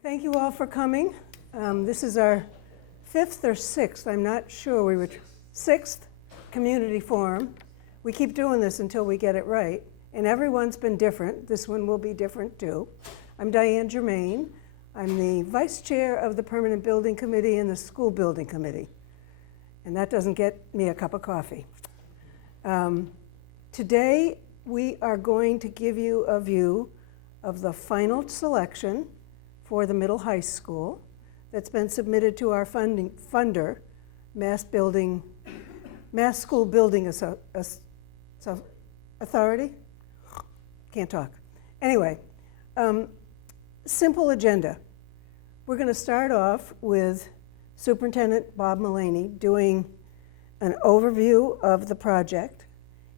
Thank you all for coming. This is our fifth or sixth, I'm not sure, sixth community forum. We keep doing this until we get it right, and everyone's been different. This one will be different too. I'm Diane Germain. I'm the vice chair of the Permanent Building Committee and the School Building Committee, and that doesn't get me a cup of coffee. Today, we are going to give you a view of the final selection for the middle high school that's been submitted to our funder, Mass School Building Authority? Can't talk. Anyway, simple agenda. We're going to start off with Superintendent Bob Mullaney doing an overview of the project.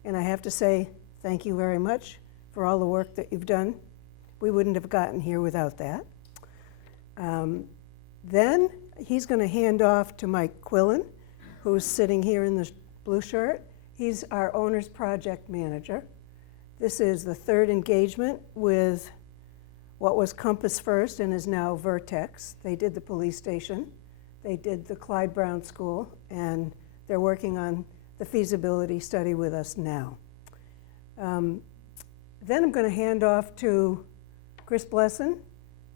And I have to say thank you very much for all the work that you've done. We wouldn't have gotten here without that. Then he's going to hand off to Mike Quillen, who's sitting here in the blue shirt. He's our owner's project manager. This is the third engagement with what was Compass First and is now Vertex. They did the police station, they did the Clyde Brown School, and they're working on the feasibility study with us now. Then I'm going to hand off to Chris Blesson,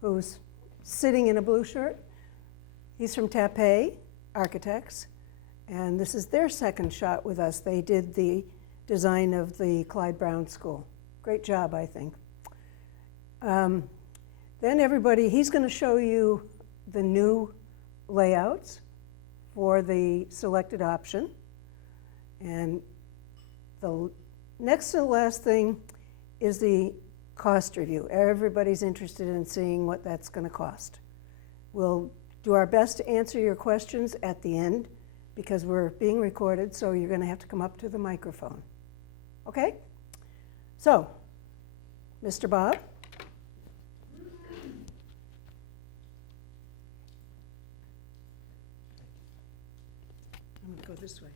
who's sitting in a blue shirt. He's from Tappé Architects, and this is their second shot with us. They did the design of the Clyde Brown School. Great job, I think. Then he's going to show you the new layouts for the selected option. And the next to the last thing is the cost review. Everybody's interested in seeing what that's going to cost. We'll do our best to answer your questions at the end because we're being recorded, so you're going to have to come up to the microphone. Okay? So, Mr. Bob. I'm going to go this way.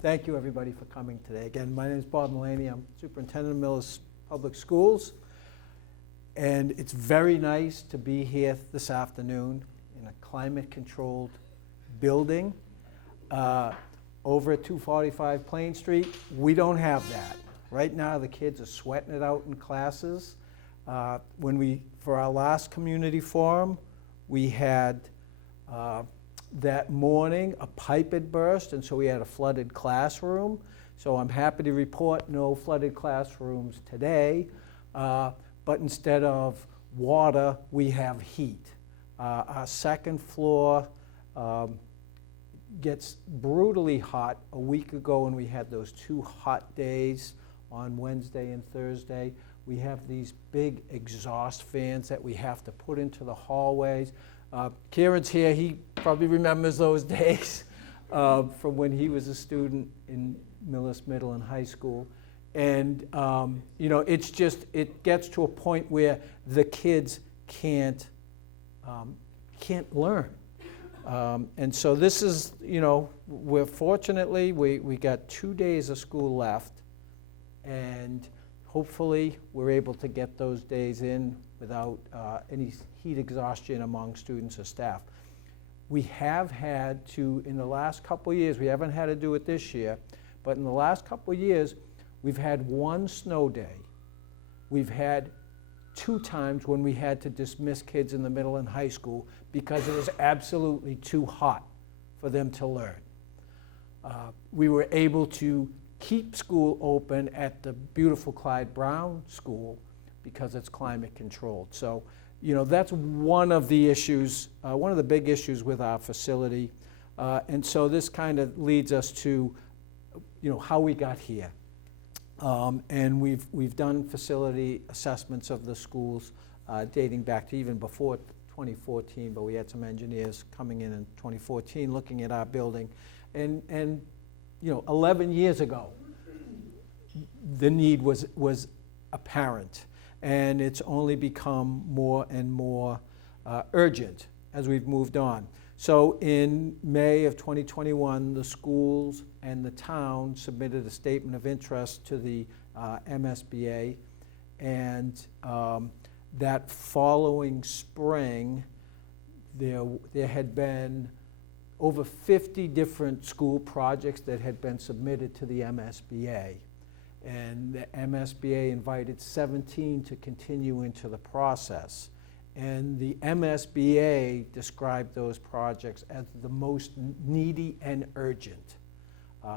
Thank you, everybody, for coming today. Again, my name is Bob Mullaney. I'm Superintendent of Millis Public Schools. And it's very nice to be here this afternoon in a climate-controlled building over at 245 Plain Street. We don't have that. Right now, the kids are sweating it out in classes. For our last community forum, we had that morning, a pipe had burst, and so we had a flooded classroom. So I'm happy to report no flooded classrooms today, but instead of water, we have heat. Our second floor gets brutally hot. A week ago when we had those 2 hot days on Wednesday and Thursday, we have these big exhaust fans that we have to put into the hallways. Kieran's here, he probably remembers those days from when he was a student in Millis Middle and High School. And it gets to a point where the kids can't learn. And so this is, we're fortunately, we got 2 days of school left, and hopefully we're able to get those days in without any heat exhaustion among students or staff. We have had to, in the last couple of years, we haven't had to do it this year, but in the last couple of years, we've had 1 snow day. We've had 2 times when we had to dismiss kids in the middle and high school because it was absolutely too hot for them to learn. We were able to keep school open at the beautiful Clyde Brown School because it's climate controlled. So, that's one of the issues, one of the big issues with our facility. And so this kind of leads us to, how we got here. And we've done facility assessments of the schools dating back to even before 2014, but we had some engineers coming in 2014 looking at our building. And 11 years ago, the need was apparent. And it's only become more and more urgent as we've moved on. So in May of 2021, the schools and the town submitted a statement of interest to the MSBA, And that following spring, there had been over 50 different school projects that had been submitted to the MSBA. And the MSBA invited 17 to continue into the process. And the MSBA described those projects as the most needy and urgent.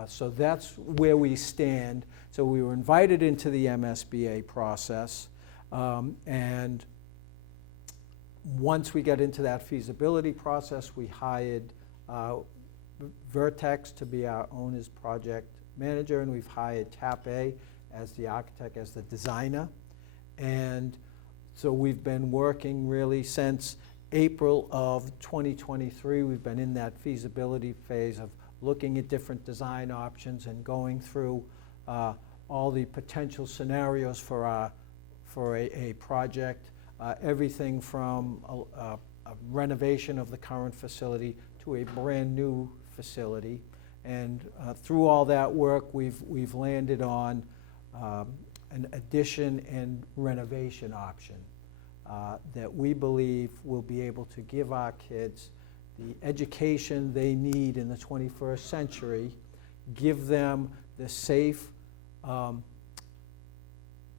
So that's where we stand. So we were invited into the MSBA process, and once we got into that feasibility process, we hired Vertex to be our owner's project manager, and we've hired TAP-A as the architect, as the designer. And so we've been working really since April of 2023. We've been in that feasibility phase of looking at different design options and going through all the potential scenarios for a project, everything from a renovation of the current facility to a brand new facility. And through all that work, we've landed on an addition and renovation option that we believe will be able to give our kids the education they need in the 21st century, give them the safe,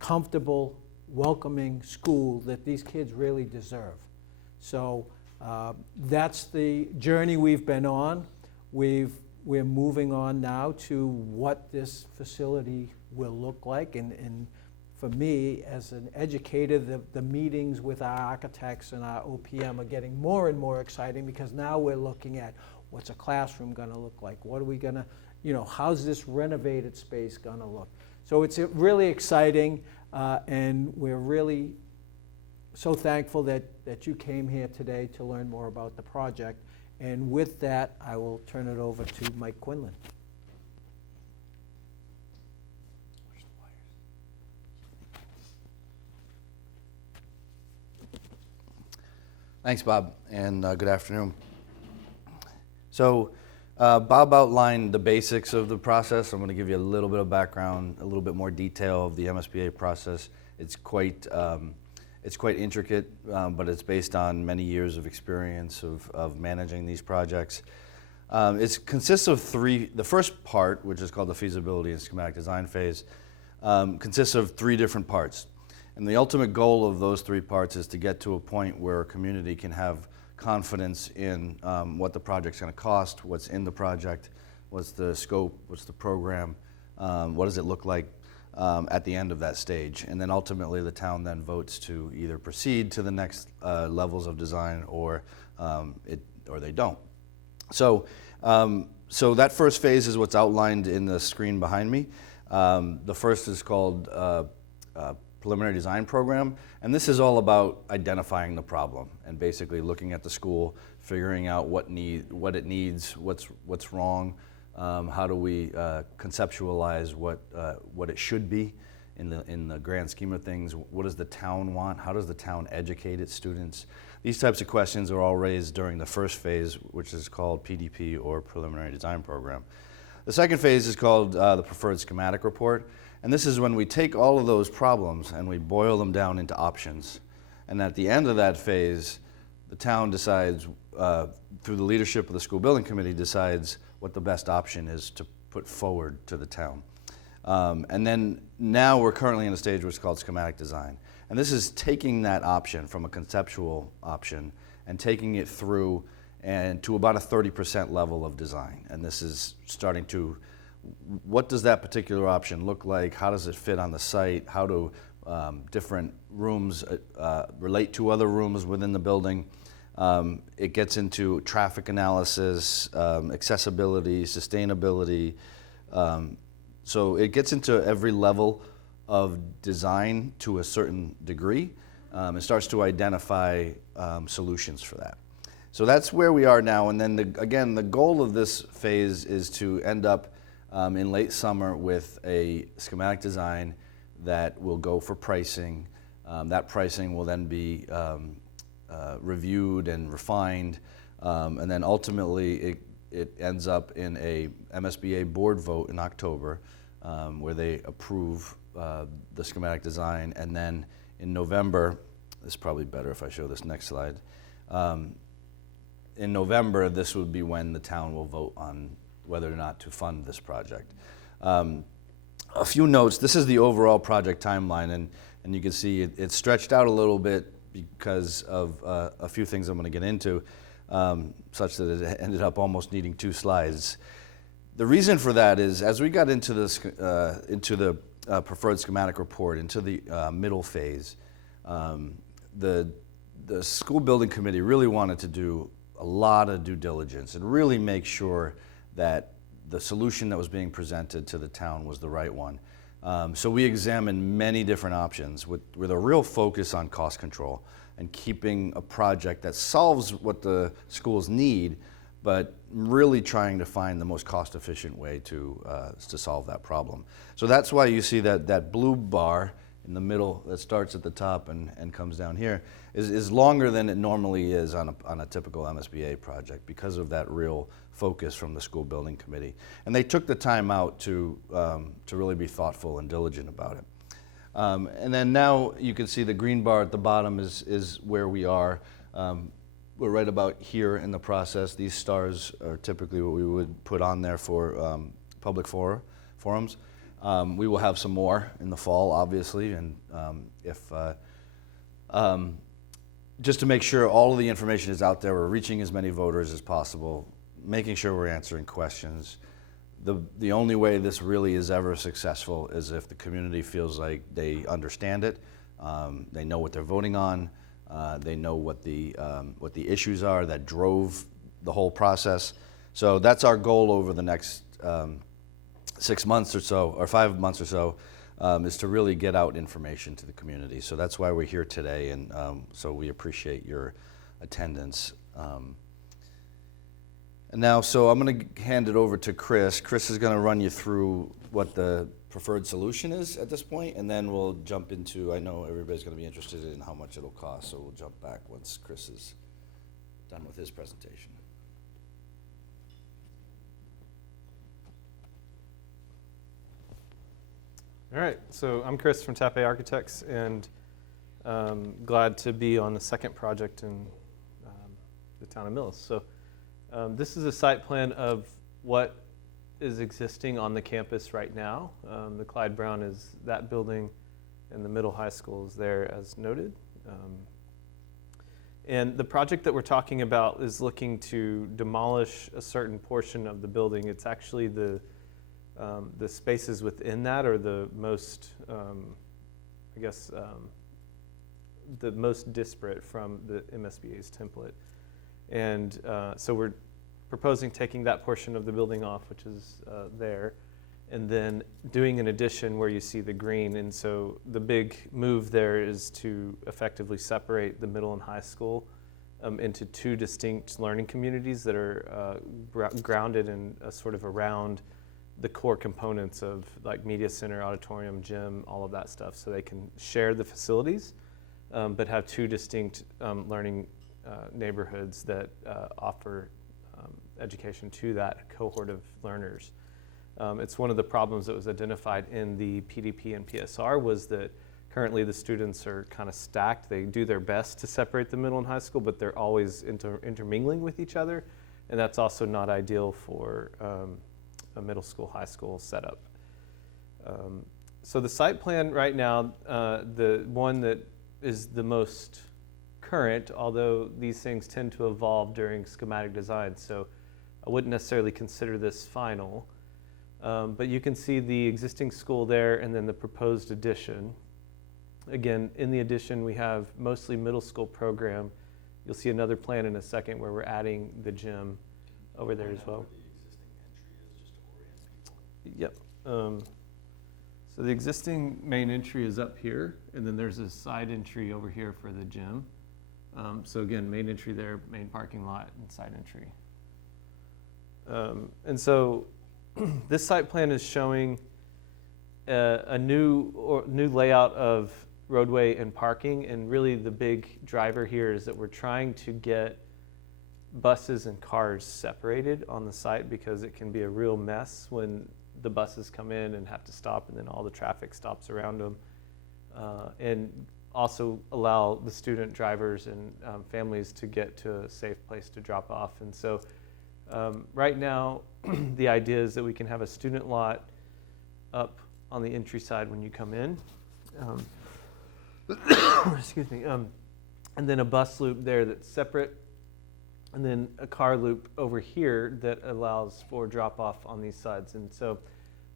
comfortable, welcoming school that these kids really deserve. So that's the journey we've been on. We're moving on now to what this facility will look like. And for me, as an educator, the meetings with our architects and our OPM are getting more and more exciting, because now we're looking at what's a classroom going to look like? What are we going to, how's this renovated space going to look? So it's really exciting, and we're really so thankful that you came here today to learn more about the project. And with that, I will turn it over to Mike Quinlan. Thanks, Bob, and good afternoon. So Bob outlined the basics of the process. I'm going to give you a little bit of background, a little bit more detail of the MSBA process. It's quite intricate, but it's based on many years of experience of managing these projects. It consists of three. The first part, which is called the feasibility and schematic design phase, consists of three different parts. And the ultimate goal of those three parts is to get to a point where a community can have confidence in what the project's going to cost, what's in the project, what's the scope, what's the program, what does it look like at the end of that stage. And then ultimately the town then votes to either proceed to the next levels of design or they don't. So that first phase is what's outlined in the screen behind me. The first is called preliminary design program, and this is all about identifying the problem and basically looking at the school, figuring out what it needs, what's wrong, how do we conceptualize what it should be in the grand scheme of things. What does the town want? How does the town educate its students? These types of questions are all raised during the first phase, which is called PDP, or preliminary design program. The second phase is called the preferred schematic report. And this is when we take all of those problems and we boil them down into options. And at the end of that phase, the town decides, through the leadership of the school building committee, decides what the best option is to put forward to the town. And then now we're currently in a stage which is called schematic design. And this is taking that option from a conceptual option and taking it through and to about a 30% level of design. And this is starting to, what does that particular option look like? How does it fit on the site? How do different rooms relate to other rooms within the building? It gets into traffic analysis, accessibility, sustainability. So it gets into every level of design to a certain degree. It starts to identify solutions for that. So that's where we are now. And then again, the goal of this phase is to end up in late summer with a schematic design that will go for pricing. That pricing will then be reviewed and refined, and then ultimately it ends up in a MSBA board vote in October, where they approve the schematic design, and then in November, this is probably better if I show this next slide. In November, this would be when the town will vote on whether or not to fund this project. A few notes, this is the overall project timeline, and you can see it's stretched out a little bit because of a few things I'm going to get into, such that it ended up almost needing 2 slides. The reason for that is, as we got into this, into the preferred schematic report, into the middle phase, the school building committee really wanted to do a lot of due diligence and really make sure that the solution that was being presented to the town was the right one. So we examined many different options with a real focus on cost control and keeping a project that solves what the schools need, but really trying to find the most cost-efficient way to solve that problem. So that's why you see that blue bar in the middle that starts at the top and comes down here is longer than it normally is on a typical MSBA project because of that real focus from the school building committee. And they took the time out to really be thoughtful and diligent about it. And then now you can see the green bar at the bottom is where we are. We're right about here in the process. These stars are typically what we would put on there for public forums. We will have some more in the fall, obviously, and just to make sure all of the information is out there, we're reaching as many voters as possible, making sure we're answering questions. The only way this really is ever successful is if the community feels like they understand it, they know what they're voting on, they know what the issues are that drove the whole process. So that's our goal over the next 6 months or so, or 5 months or so, is to really get out information to the community. So that's why we're here today, and so we appreciate your attendance. And now, so I'm going to hand it over to Chris. Chris is going to run you through what the preferred solution is at this point, and then we'll jump into, I know everybody's going to be interested in how much it'll cost, so we'll jump back once Chris is done with his presentation. All right, so I'm Chris from Tappe Architects, and glad to be on the second project in the town of Millis. So this is a site plan of what is existing on the campus right now. The Clyde Brown is that building, and the middle high school is there as noted. And the project that we're talking about is looking to demolish a certain portion of the building. It's actually the spaces within that are the most, the most disparate from the MSBA's template. And so we're proposing taking that portion of the building off, which is there, and then doing an addition where you see the green. And so the big move there is to effectively separate the middle and high school into 2 distinct learning communities that are grounded in a sort of around the core components of like media center, auditorium, gym, all of that stuff, so they can share the facilities, but have 2 distinct learning neighborhoods that offer education to that cohort of learners. It's one of the problems that was identified in the PDP and PSR was that currently the students are kind of stacked. They do their best to separate the middle and high school, but they're always intermingling with each other, and that's also not ideal for a middle school, high school setup. So the site plan right now, the one that is the most current, although these things tend to evolve during schematic design, so I wouldn't necessarily consider this final, but you can see the existing school there and then the proposed addition. Again, in the addition we have mostly middle school program. You'll see another plan in a second where we're adding the gym over there as well. Yep. So the existing main entry is up here, and then there's a side entry over here for the gym. So again, main entry there, main parking lot, and side entry. And so this site plan is showing a new layout of roadway and parking, and really the big driver here is that we're trying to get buses and cars separated on the site because it can be a real mess when the buses come in and have to stop, and then all the traffic stops around them. And also allow the student drivers and families to get to a safe place to drop off. And so right now, the idea is that we can have a student lot up on the entry side when you come in. Excuse me. And then a bus loop there that's separate, and then a car loop over here that allows for drop off on these sides. And so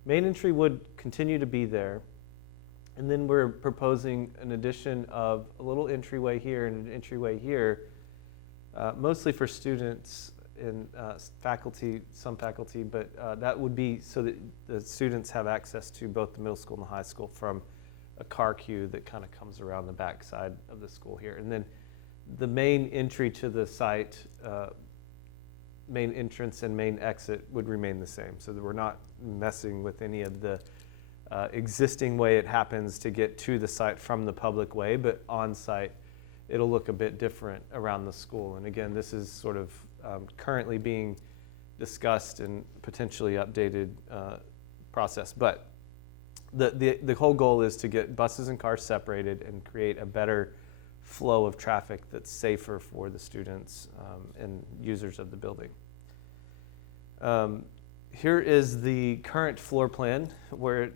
main entry would continue to be there. And then we're proposing an addition of a little entryway here and an entryway here, mostly for students and faculty, some faculty, but that would be so that the students have access to both the middle school and the high school from a car queue that kind of comes around the back side of the school here. And then the main entry to the site, main entrance and main exit would remain the same, so that we're not messing with any of the existing way it happens to get to the site from the public way, but on site it'll look a bit different around the school. And again, this is sort of currently being discussed and potentially updated process. But the whole goal is to get buses and cars separated and create a better flow of traffic that's safer for the students and users of the building. Here is the current floor plan where it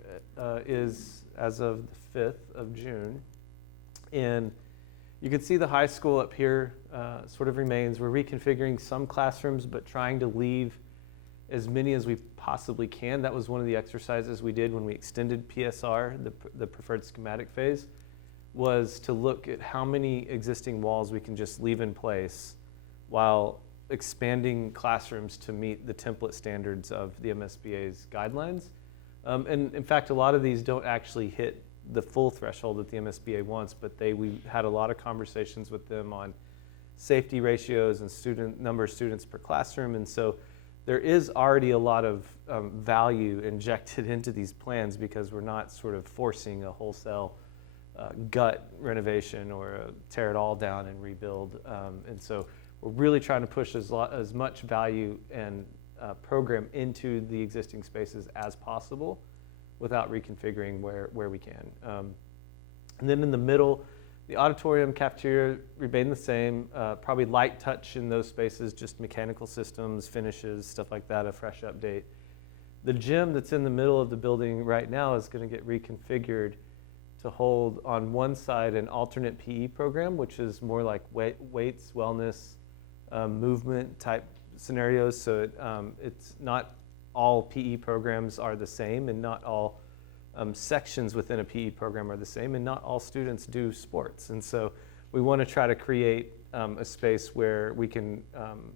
is as of the 5th of June. And you can see the high school up here sort of remains. We're reconfiguring some classrooms, but trying to leave as many as we possibly can. That was one of the exercises we did when we extended PSR, the preferred schematic phase, was to look at how many existing walls we can just leave in place while expanding classrooms to meet the template standards of the MSBA's guidelines. And in fact, a lot of these don't actually hit the full threshold that the MSBA wants, but we had a lot of conversations with them on safety ratios and number of students per classroom. And so there is already a lot of value injected into these plans, because we're not sort of forcing a wholesale gut renovation or tear it all down and rebuild. And so we're really trying to push as much value and program into the existing spaces as possible without reconfiguring where we can. And then in the middle, the auditorium, cafeteria remain the same, probably light touch in those spaces, just mechanical systems, finishes, stuff like that, a fresh update. The gym that's in the middle of the building right now is going to get reconfigured to hold on one side an alternate PE program, which is more like weights, wellness, movement type scenarios. So it's not all PE programs are the same, and not all sections within a PE program are the same, and not all students do sports. And so we want to try to create a space where we can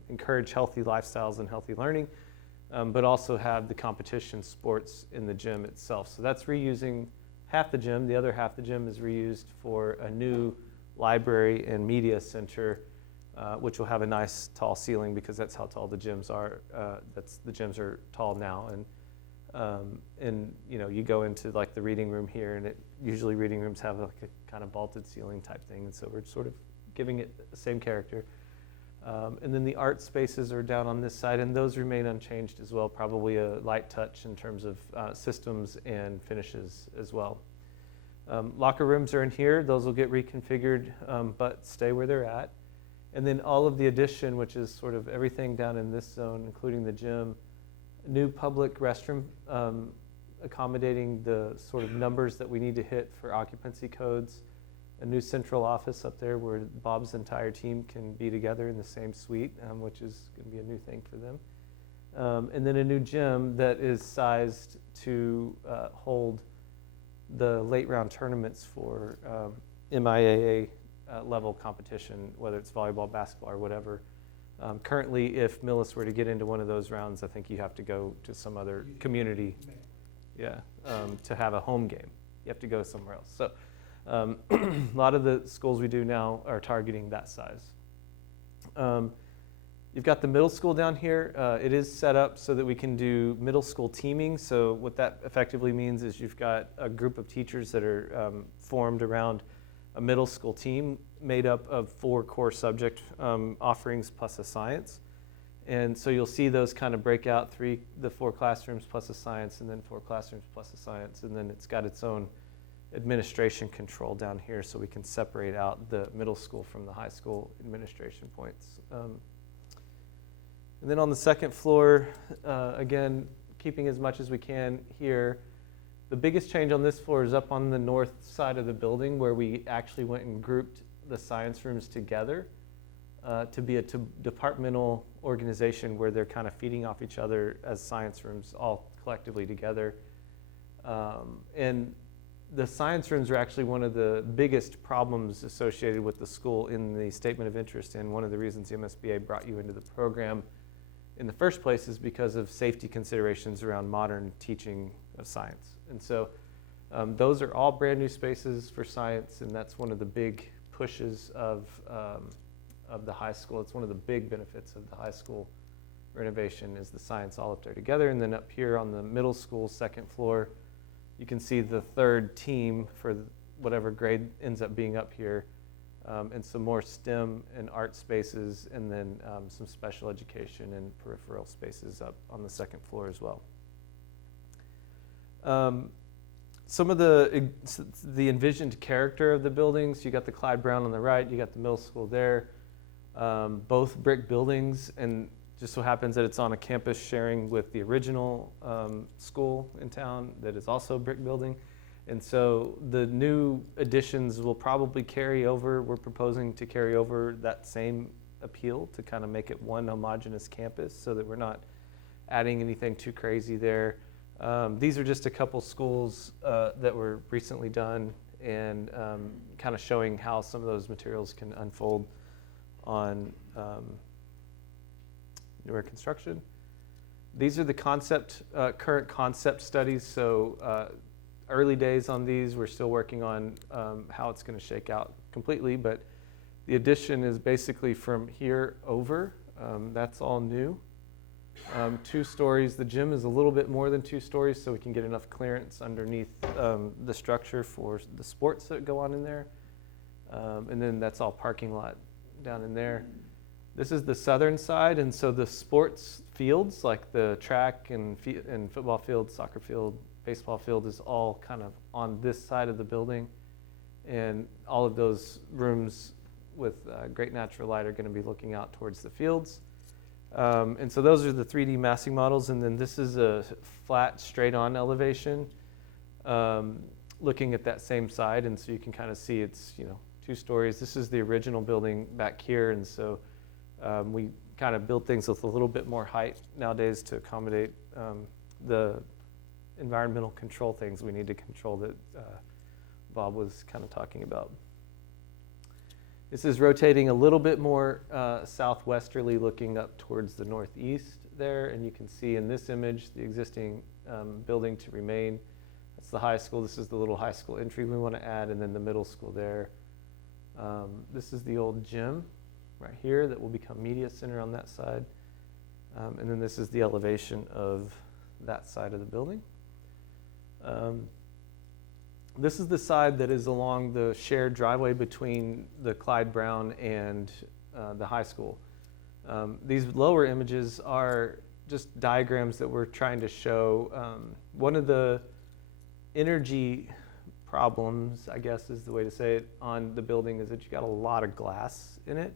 encourage healthy lifestyles and healthy learning, but also have the competition sports in the gym itself. So that's reusing half the gym. The other half of the gym is reused for a new library and media center, which will have a nice tall ceiling, because that's how tall the gyms are. The gyms are tall now, and you know, you go into like the reading room here, and usually reading rooms have like a kind of vaulted ceiling type thing, and so we're sort of giving it the same character. And then the art spaces are down on this side, and those remain unchanged as well. Probably a light touch in terms of systems and finishes as well. Locker rooms are in here. Those will get reconfigured, but stay where they're at. And then all of the addition, which is sort of everything down in this zone, including the gym, new public restroom, accommodating the sort of numbers that we need to hit for occupancy codes, a new central office up there where Bob's entire team can be together in the same suite, which is going to be a new thing for them. And then a new gym that is sized to hold the late round tournaments for MIAA level competition, whether it's volleyball, basketball, or whatever. Currently, if Millis were to get into one of those rounds, I think you have to go to some other community, to have a home game. You have to go somewhere else. So a lot of the schools we do now are targeting that size. You've got the middle school down here. It is set up so that we can do middle school teaming. So what that effectively means is you've got a group of teachers that are formed around a middle school team made up of 4 core subject offerings plus a science. And so you'll see those kind of break out, the 4 classrooms plus a science, and then 4 classrooms plus a science, and then it's got its own administration control down here, so we can separate out the middle school from the high school administration points. And then on the second floor, again, keeping as much as we can here. The biggest change on this floor is up on the north side of the building, where we actually went and grouped the science rooms together to be a departmental organization where they're kind of feeding off each other as science rooms all collectively together. And the science rooms are actually one of the biggest problems associated with the school in the statement of interest, and one of the reasons the MSBA brought you into the program in the first place is because of safety considerations around modern teaching of science. And so those are all brand new spaces for science, and that's one of the big pushes of the high school. It's one of the big benefits of the high school renovation is the science all up there together. And then up here on the middle school second floor, you can see the third team for whatever grade ends up being up here, and some more STEM and art spaces, and then some special education and peripheral spaces up on the second floor as well. Some of the envisioned character of the buildings, you got the Clyde Brown on the right, you got the middle school there, both brick buildings, and just so happens that it's on a campus sharing with the original school in town that is also a brick building. And so the new additions will probably carry over. We're proposing to carry over that same appeal to kind of make it one homogeneous campus so that we're not adding anything too crazy there. These are just a couple schools that were recently done, and kind of showing how some of those materials can unfold on newer construction. These are the current concept studies. So early days on these, we're still working on how it's going to shake out completely, but the addition is basically from here over. That's all new. 2 stories. The gym is a little bit more than 2 stories, so we can get enough clearance underneath the structure for the sports that go on in there. And then that's all parking lot down in there. This is the southern side, and so the sports fields, like the track and football field, soccer field, baseball field, is all kind of on this side of the building. And all of those rooms with great natural light are going to be looking out towards the fields. And so those are the 3D massing models, and then this is a flat, straight-on elevation looking at that same side, and so you can kind of see it's 2 stories. This is the original building back here, and so we kind of build things with a little bit more height nowadays to accommodate the environmental control things we need to control that Bob was kind of talking about. This is rotating a little bit more southwesterly, looking up towards the northeast there, and you can see in this image the existing building to remain. That's the high school. This is the little high school entry we want to add, and then the middle school there. This is the old gym right here that will become media center on that side. And then this is the elevation of that side of the building. This is the side that is along the shared driveway between the Clyde Brown and the high school. These lower images are just diagrams that we're trying to show. One of the energy problems, I guess is the way to say it, on the building is that you got a lot of glass in it.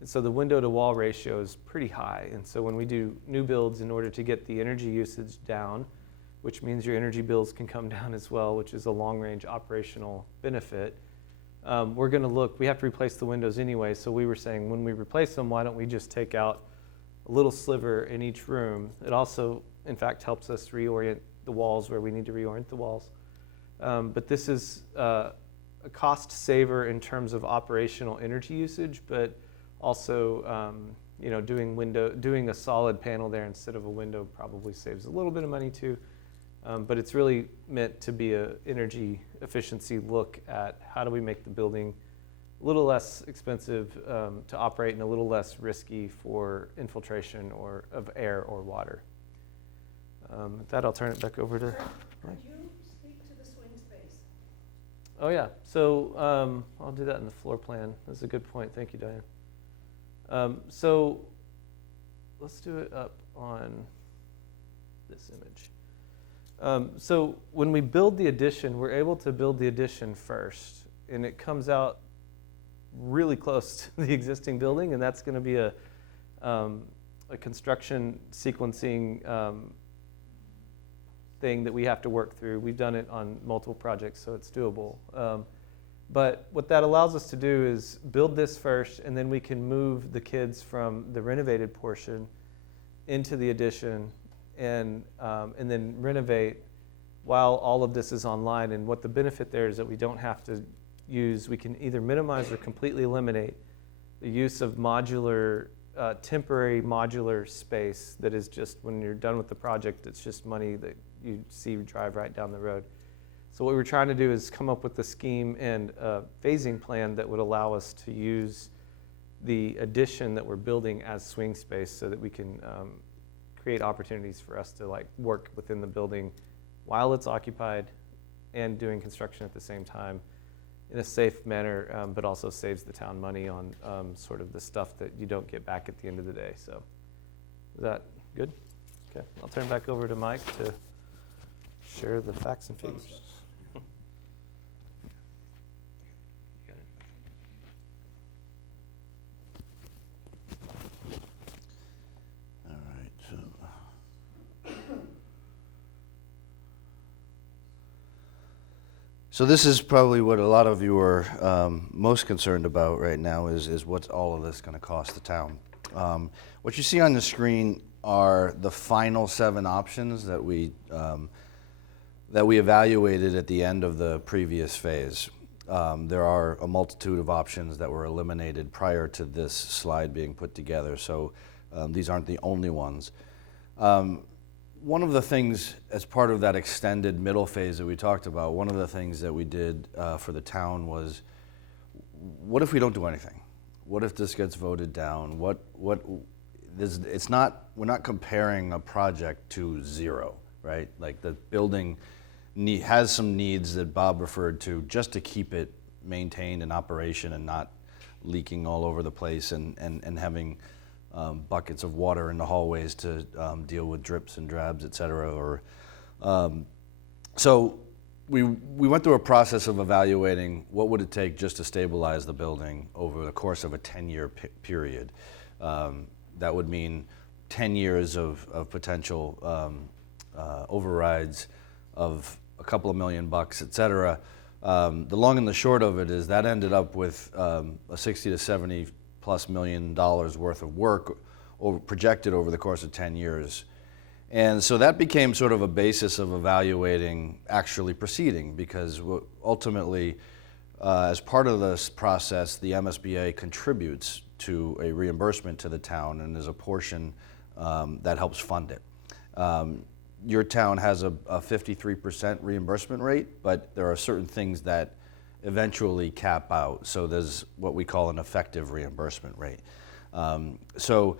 And so the window to wall ratio is pretty high. And so when we do new builds, in order to get the energy usage down, which means your energy bills can come down as well, which is a long-range operational benefit, we're going to look, we have to replace the windows anyway, so we were saying when we replace them, why don't we just take out a little sliver in each room. It also, in fact, helps us reorient the walls where we need to reorient the walls. But this is a cost saver in terms of operational energy usage, but also doing a solid panel there instead of a window probably saves a little bit of money too. But it's really meant to be an energy efficiency look at how do we make the building a little less expensive to operate and a little less risky for infiltration of air or water. With that, I'll turn it back over to Mike. Could you speak to the swing space? Oh yeah, so I'll do that in the floor plan. That's a good point. Thank you, Diane. So let's do it up on this image. So when we build the addition, we're able to build the addition first, and it comes out really close to the existing building, and that's going to be a construction sequencing thing that we have to work through. We've done it on multiple projects, so it's doable. But what that allows us to do is build this first, and then we can move the kids from the renovated portion into the addition, and then renovate while all of this is online. And what the benefit there is that we don't have to use, we can either minimize or completely eliminate the use of modular, temporary modular space that is just, when you're done with the project, it's just money that you see drive right down the road. So what we're trying to do is come up with a scheme and a phasing plan that would allow us to use the addition that we're building as swing space, so that we can create opportunities for us to like work within the building while it's occupied and doing construction at the same time in a safe manner, but also saves the town money on sort of the stuff that you don't get back at the end of the day. So is that good? Okay, I'll turn it back over to Mike to share the facts and figures. All right. So this is probably what a lot of you are most concerned about right now is what's all of this going to cost the town. What you see on the screen are the final 7 options that we evaluated at the end of the previous phase. There are a multitude of options that were eliminated prior to this slide being put together, so these aren't the only ones. One of the things, as part of that extended middle phase that we talked about, one of the things that we did for the town was, what if we don't do anything? What if this gets voted down? We're not comparing a project to zero, right? Like the building has some needs that Bob referred to, just to keep it maintained in operation and not leaking all over the place, and having buckets of water in the hallways to deal with drips and drabs, et cetera. So we went through a process of evaluating what would it take just to stabilize the building over the course of a 10-year period. That would mean 10 years of potential overrides of a couple of $1 million, et cetera. The long and the short of it is that ended up with a $60 to $70+ million worth of work projected over the course of 10 years. And so that became sort of a basis of evaluating actually proceeding, because ultimately, as part of this process, the MSBA contributes to a reimbursement to the town, and there's a portion that helps fund it. Your town has a 53% reimbursement rate, but there are certain things that eventually cap out. So there's what we call an effective reimbursement rate. So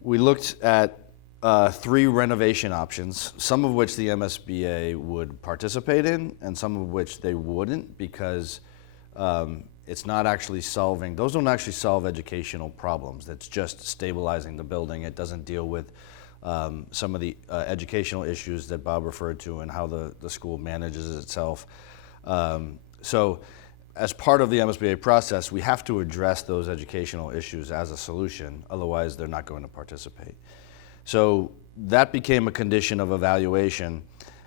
we looked at 3 renovation options, some of which the MSBA would participate in, and some of which they wouldn't, because it's not actually solving, those don't actually solve educational problems. That's just stabilizing the building. It doesn't deal with some of the educational issues that Bob referred to and how the school manages itself. So as part of the MSBA process, we have to address those educational issues as a solution, otherwise they're not going to participate. So that became a condition of evaluation.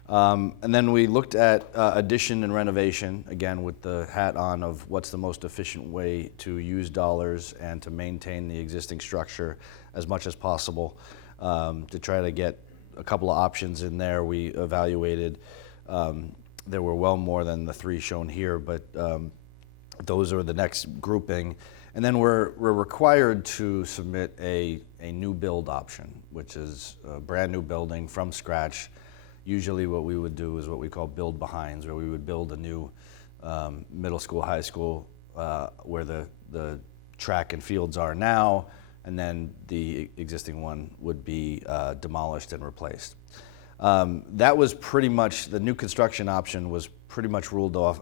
And then we looked at addition and renovation, again with the hat on of what's the most efficient way to use dollars and to maintain the existing structure as much as possible. To try to get a couple of options in there, we evaluated. There were well more than the 3 shown here, but those are the next grouping. And then we're required to submit a new build option, which is a brand new building from scratch. Usually what we would do is what we call build behinds, where we would build a new middle school, high school, where the track and fields are now, and then the existing one would be demolished and replaced. That was pretty much, the new construction option was pretty much ruled off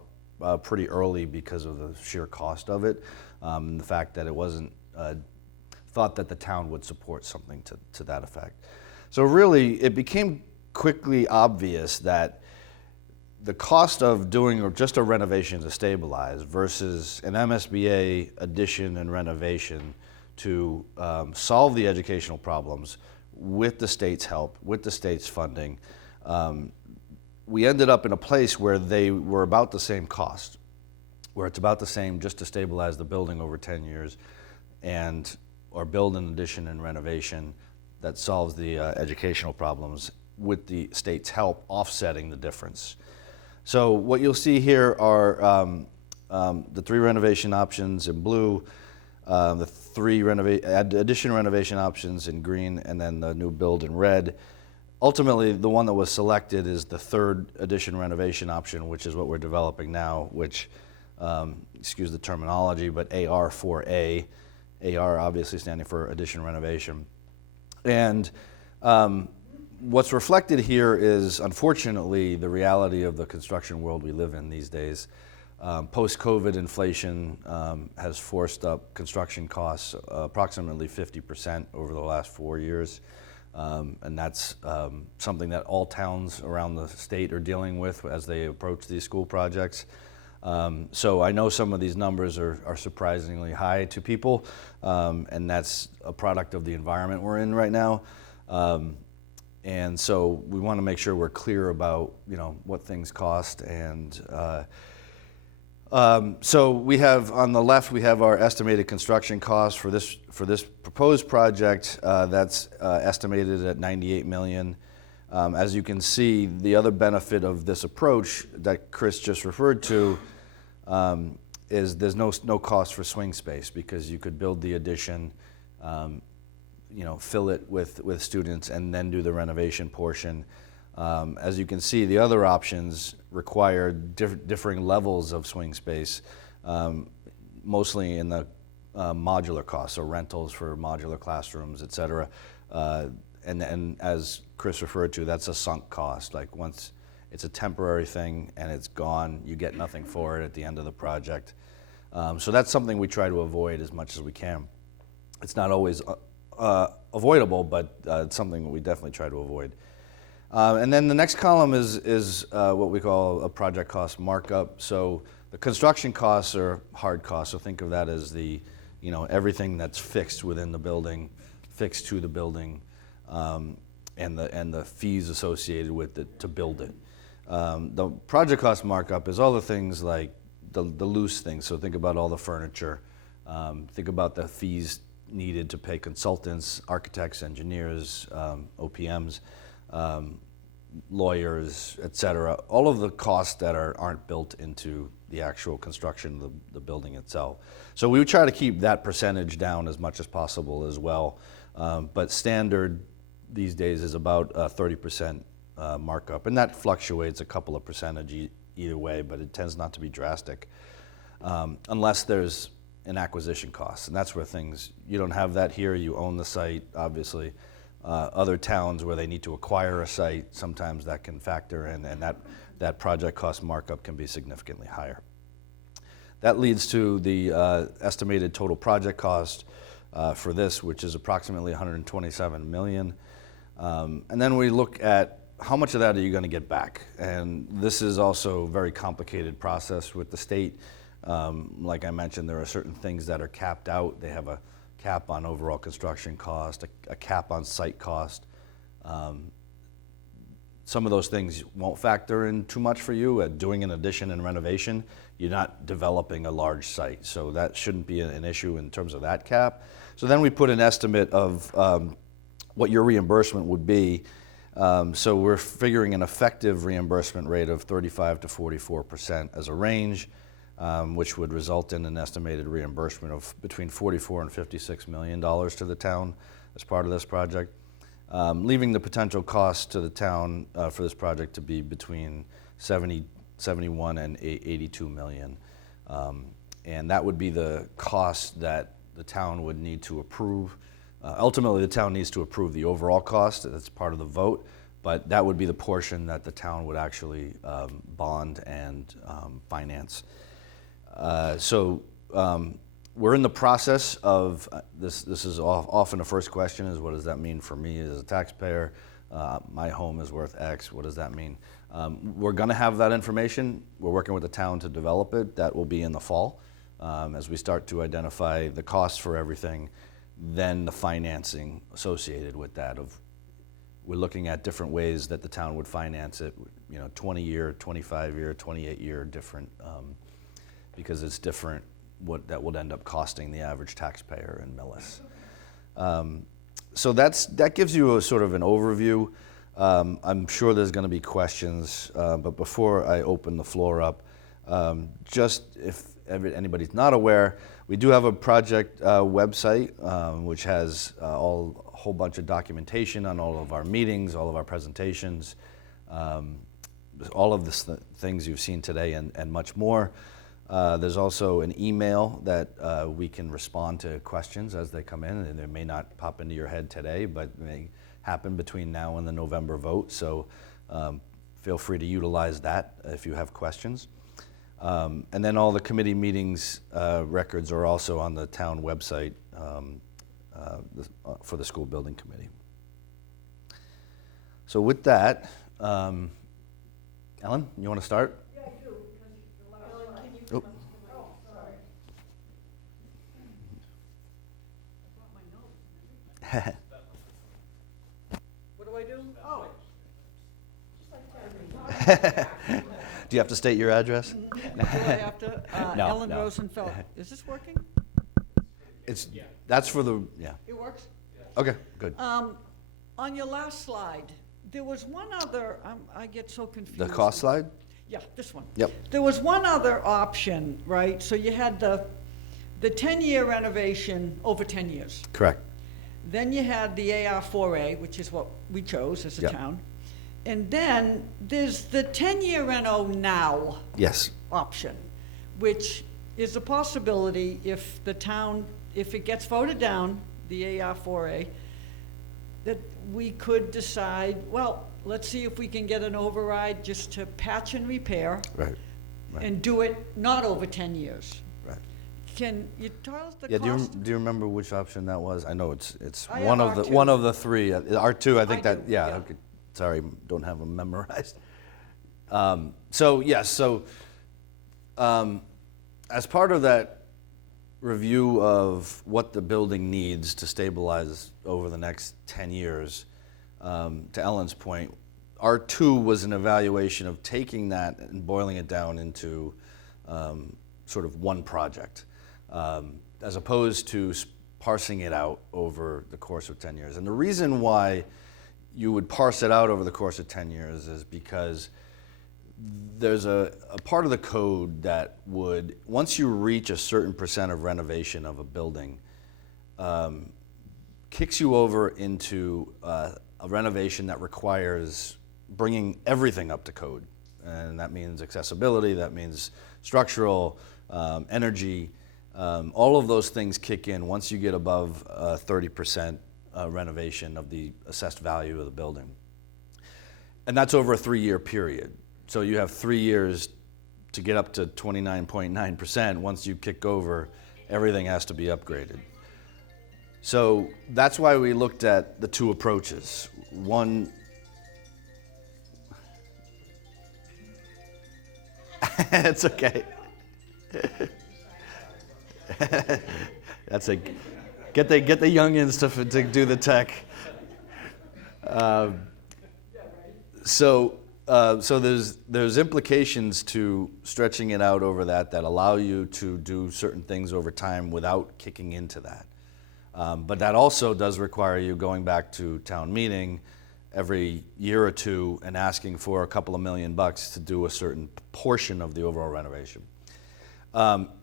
pretty early because of the sheer cost of it, and the fact that it wasn't thought that the town would support something to that effect. So really, it became quickly obvious that the cost of doing just a renovation to stabilize versus an MSBA addition and renovation to solve the educational problems with the state's help, with the state's funding, we ended up in a place where they were about the same cost, where it's about the same just to stabilize the building over 10 years or build an addition and renovation that solves the educational problems with the state's help offsetting the difference. So what you'll see here are the 3 renovation options in blue, the 3 addition renovation options in green, and then the new build in red. Ultimately, the one that was selected is the 3rd addition renovation option, which is what we're developing now, which, excuse the terminology, but AR4A, AR obviously standing for addition renovation. And what's reflected here is, unfortunately, the reality of the construction world we live in these days. Post-COVID inflation has forced up construction costs approximately 50% over the last 4 years. And that's something that all towns around the state are dealing with as they approach these school projects. So I know some of these numbers are surprisingly high to people, and that's a product of the environment we're in right now. And so we want to make sure we're clear about, what things cost. And so we have, on the left, we have our estimated construction costs for this proposed project. That's estimated at $98 million. As you can see, the other benefit of this approach that Chris just referred to is there's no cost for swing space, because you could build the addition, fill it with students, and then do the renovation portion. As you can see, the other options require differing levels of swing space, mostly in the modular costs, so rentals for modular classrooms, et cetera. And as Chris referred to, that's a sunk cost. Like, once it's a temporary thing and it's gone, you get nothing for it at the end of the project. So that's something we try to avoid as much as we can. It's not always avoidable, but it's something that we definitely try to avoid. And then the next column is what we call a project cost markup. So the construction costs are hard costs. So think of that as everything that's fixed within the building, fixed to the building, and the fees associated with it to build it. The project cost markup is all the things like the loose things. So think about all the furniture. Think about the fees needed to pay consultants, architects, engineers, OPMs, lawyers, et cetera. All of the costs that aren't built into the actual construction of the building itself. So we would try to keep that percentage down as much as possible as well. But standard these days is about 30% markup, and that fluctuates a couple of percentage either way, but it tends not to be drastic unless there's an acquisition cost, and that's where you don't have that here. You own the site, obviously. Other towns where they need to acquire a site, sometimes that can factor in, and that project cost markup can be significantly higher. That leads to the estimated total project cost for this, which is approximately $127 million. And then we look at how much of that are you going to get back? And this is also a very complicated process with the state. Like I mentioned, there are certain things that are capped out. They have a cap on overall construction cost, a cap on site cost. Some of those things won't factor in too much for you. Doing an addition and renovation, you're not developing a large site, so that shouldn't be an issue in terms of that cap. So then we put an estimate of what your reimbursement would be. So we're figuring an effective reimbursement rate of 35 to 44% as a range, which would result in an estimated reimbursement of between $44 and $56 million to the town as part of this project, leaving the potential cost to the town for this project to be between 71 and 82 million. And that would be the cost that the town would need to approve. Ultimately, the town needs to approve the overall cost. That's part of the vote, but that would be the portion that the town would actually bond and finance. So We're in the process of, this is often the first question is, what does that mean for me as a taxpayer? My home is worth X, what does that mean? We're gonna have that information. We're working with the town to develop it. That will be in the fall. As we start to identify the costs for everything, then the financing associated with that we're looking at different ways that the town would finance it, 20-year, 25-year, 28-year, different, because it's different what that would end up costing the average taxpayer in Millis. So that gives you a sort of an overview. I'm sure there's going to be questions, but before I open the floor up, just if anybody's not aware, we do have a project website which has a whole bunch of documentation on all of our meetings, all of our presentations, all of the things you've seen today and much more. There's also an email that we can respond to questions as they come in, and they may not pop into your head today, but may happen between now and the November vote. So feel free to utilize that if you have questions. And then all the committee meetings records are also on the town website for the school building committee. So with that, Ellen, you want to start? Oh. What do I do? Oh. Do you have to state your address? Do I have to? No, Ellen no. Rosenfeld. Is this working? That's for the, yeah. It works? Okay, good. On your last slide, there was one other, I get so confused. The cost slide? Yeah, this one. Yep. There was one other option, right? So you had the 10-year renovation over 10 years. Correct. Then you had the AR4A, which is what we chose as a Yep. town. And then there's the 10-year reno now Yes. option, which is a possibility if the town, if it gets voted down, the AR4A, that we could decide, well, let's see if we can get an override just to patch and repair Right. Right. and do it not over 10 years. Right. Can you tell us the Yeah. cost? Do you remember which option that was? I know it's I one have of the R2. three. R2. I think I that. do, Yeah. yeah. Okay. Sorry, don't have them memorized. So yes. So as part of that review of what the building needs to stabilize over the next 10 years, to Ellen's point, R2 was an evaluation of taking that and boiling it down into sort of one project, as opposed to parsing it out over the course of 10 years. And the reason why you would parse it out over the course of 10 years is because there's a part of the code that would, once you reach a certain percent of renovation of a building, kicks you over into a renovation that requires bringing everything up to code. And that means accessibility, that means structural, energy, all of those things kick in once you get above 30% renovation of the assessed value of the building. And that's over a 3-year period. So you have 3 years to get up to 29.9%. Once you kick over, everything has to be upgraded. So that's why we looked at the two approaches. One, it's okay. That's a, get the youngins to do the tech. So there's implications to stretching it out over that allow you to do certain things over time without kicking into that. But that also does require you going back to town meeting every year or two and asking for a couple of $1 million to do a certain portion of the overall renovation.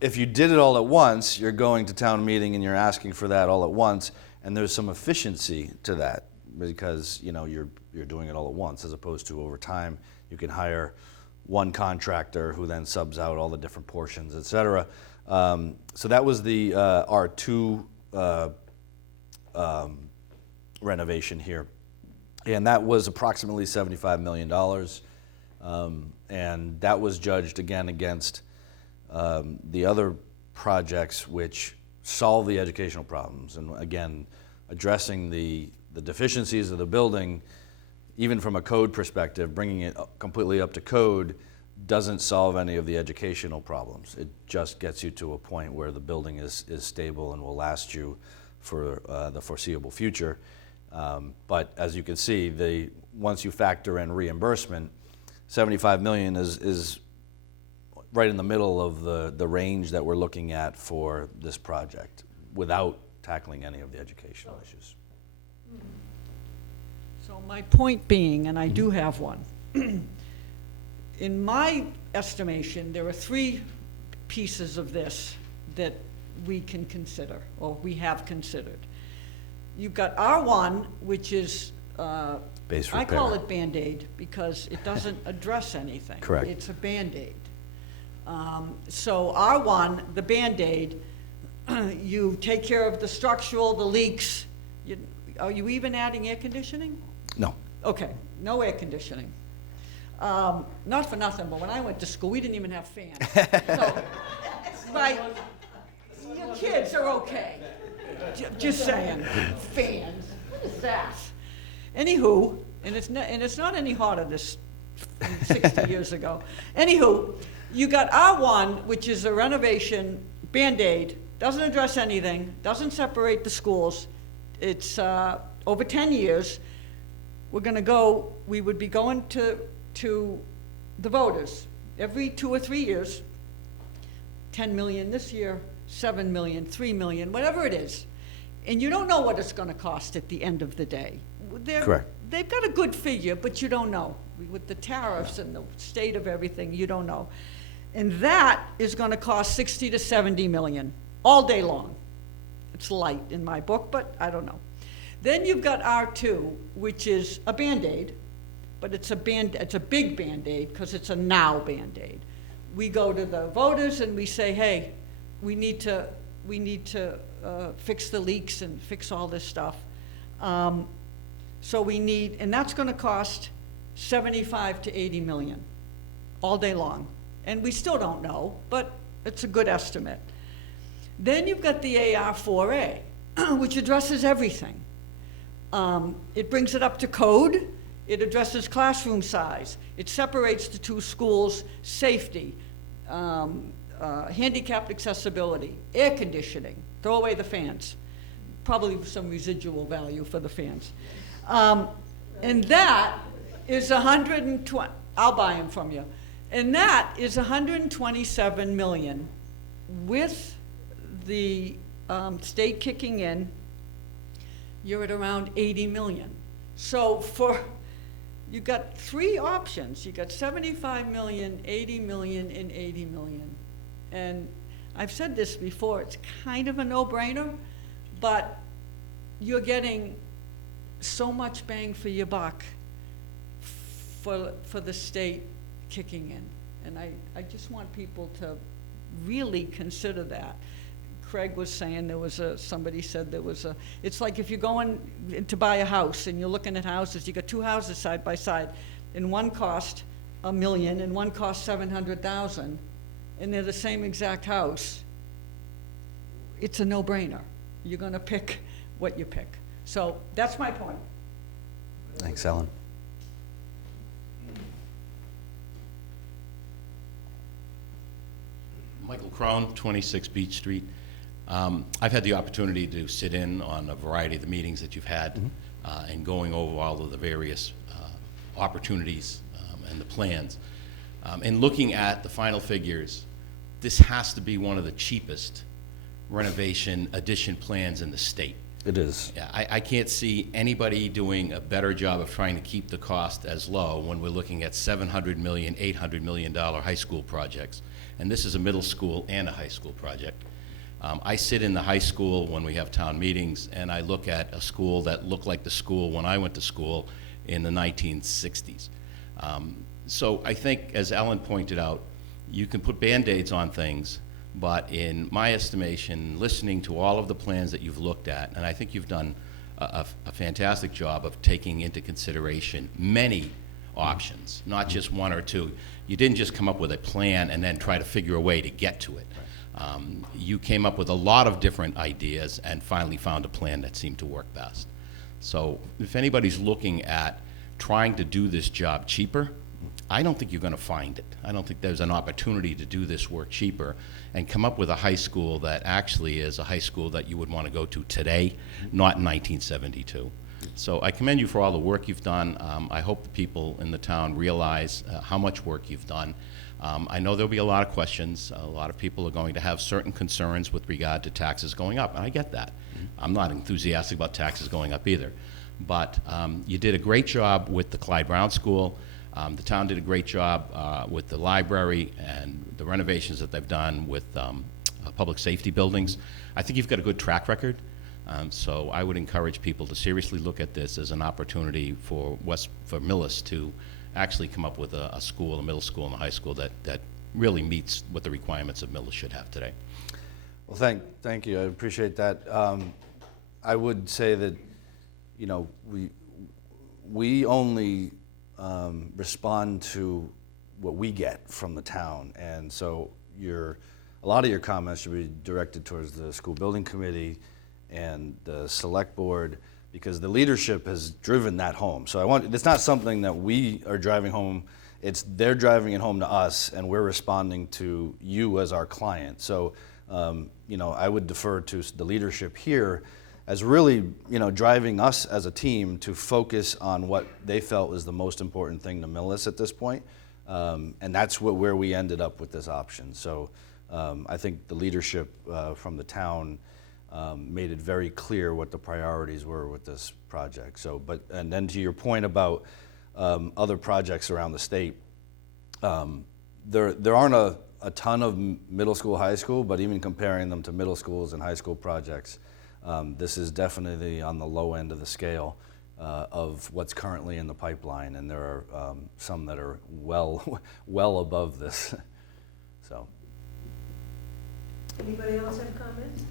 If you did it all at once, you're going to town meeting and you're asking for that all at once, and there's some efficiency to that because you're doing it all at once as opposed to over time. You can hire one contractor who then subs out all the different portions, et cetera. So that was the R2 renovation here. And that was approximately $75 million. And that was judged again against the other projects which solve the educational problems. And again, addressing the deficiencies of the building, even from a code perspective, bringing it completely up to code doesn't solve any of the educational problems. It just gets you to a point where the building is stable and will last you for the foreseeable future. But as you can see, once you factor in reimbursement, $75 million is right in the middle of the range that we're looking at for this project without tackling any of the educational issues. So my point being, and I do have one, in my estimation, there are three pieces of this that we can consider, or we have considered. You've got R1, which is, Base I call repair. it Band-Aid because it doesn't address anything. Correct. It's a Band-Aid. So R1, the Band-Aid, you take care of the structural, the leaks. Are you even adding air conditioning? No. Okay, no air conditioning. Not for nothing, but when I went to school, we didn't even have fans. So, right, your kids are okay. Just saying, fans, what is that? Anywho, and it's not any hotter this 60 years ago. Anywho, you got R1, which is a renovation Band-Aid, doesn't address anything, doesn't separate the schools. It's over 10 years. We would be going to the voters every 2 or 3 years, 10 million this year, 7 million, 3 million, whatever it is. And you don't know what it's gonna cost at the end of the day. Correct. They've got a good figure, but you don't know. With the tariffs and the state of everything, you don't know. And that is gonna cost 60 to 70 million, all day long. It's light in my book, but I don't know. Then you've got R2, which is a Band-Aid, but it's a big Band-Aid because it's a now Band-Aid. We go to the voters and we say, hey, we need to fix the leaks and fix all this stuff. So we need, and that's gonna cost 75 to 80 million, all day long. And we still don't know, but it's a good estimate. Then you've got the AR4A, which addresses everything. It brings it up to code, it addresses classroom size, it separates the two schools, safety, handicapped accessibility, air conditioning, throw away the fans, probably some residual value for the fans. And that is 120, I'll buy them from you. And that is 127 million with the state kicking in. You're at around 80 million. So you've got three options. You've got 75 million, 80 million, and 80 million. And I've said this before, it's kind of a no-brainer, but you're getting so much bang for your buck for the state kicking in. And I just want people to really consider that. Craig was saying somebody said it's like if you're going to buy a house and you're looking at houses, you got two houses side by side, and one cost $1 million and one cost 700,000, and they're the same exact house. It's a no-brainer. You're gonna pick what you pick. So that's my point. Thanks, Ellen. Michael Crone, 26 Beach Street. I've had the opportunity to sit in on a variety of the meetings that you've had and going over all of the various opportunities and the plans. And looking at the final figures, this has to be one of the cheapest renovation addition plans in the state. It is. Yeah, I can't see anybody doing a better job of trying to keep the cost as low when we're looking at $700 million, $800 million high school projects. And this is a middle school and a high school project. I sit in the high school when we have town meetings, and I look at a school that looked like the school when I went to school in the 1960s. So I think, as Ellen pointed out, you can put Band-Aids on things, but in my estimation, listening to all of the plans that you've looked at, and I think you've done a fantastic job of taking into consideration many options, not just one or two. You didn't just come up with a plan and then try to figure a way to get to it. You came up with a lot of different ideas and finally found a plan that seemed to work best. So if anybody's looking at trying to do this job cheaper, I don't think you're going to find it. I don't think there's an opportunity to do this work cheaper and come up with a high school that actually is a high school that you would want to go to today, not in 1972. So I commend you for all the work you've done. I hope the people in the town realize how much work you've done. I know there'll be a lot of questions. A lot of people are going to have certain concerns with regard to taxes going up, and I get that. I'm not enthusiastic about taxes going up either. But you did a great job with the Clyde Brown School. The town did a great job with the library and the renovations that they've done with public safety buildings. I think you've got a good track record. So I would encourage people to seriously look at this as an opportunity for Millis to actually come up with a school, a middle school and a high school that really meets what the requirements of Millis should have today. Well, thank you. I appreciate that. I would say that, you know, we only respond to what we get from the town, and so a lot of your comments should be directed towards the school building committee and the select board, because the leadership has driven that home. So it's not something that we are driving home, they're driving it home to us, and we're responding to you as our client. So, you know, I would defer to the leadership here as really, you know, driving us as a team to focus on what they felt was the most important thing to Millis at this point. And that's where we ended up with this option. So I think the leadership from the town made it very clear what the priorities were with this project. So, and then to your point about other projects around the state, there aren't a ton of middle school, high school, but even comparing them to middle schools and high school projects, this is definitely on the low end of the scale of what's currently in the pipeline, and there are some that are well above this. So. Anybody else have comments?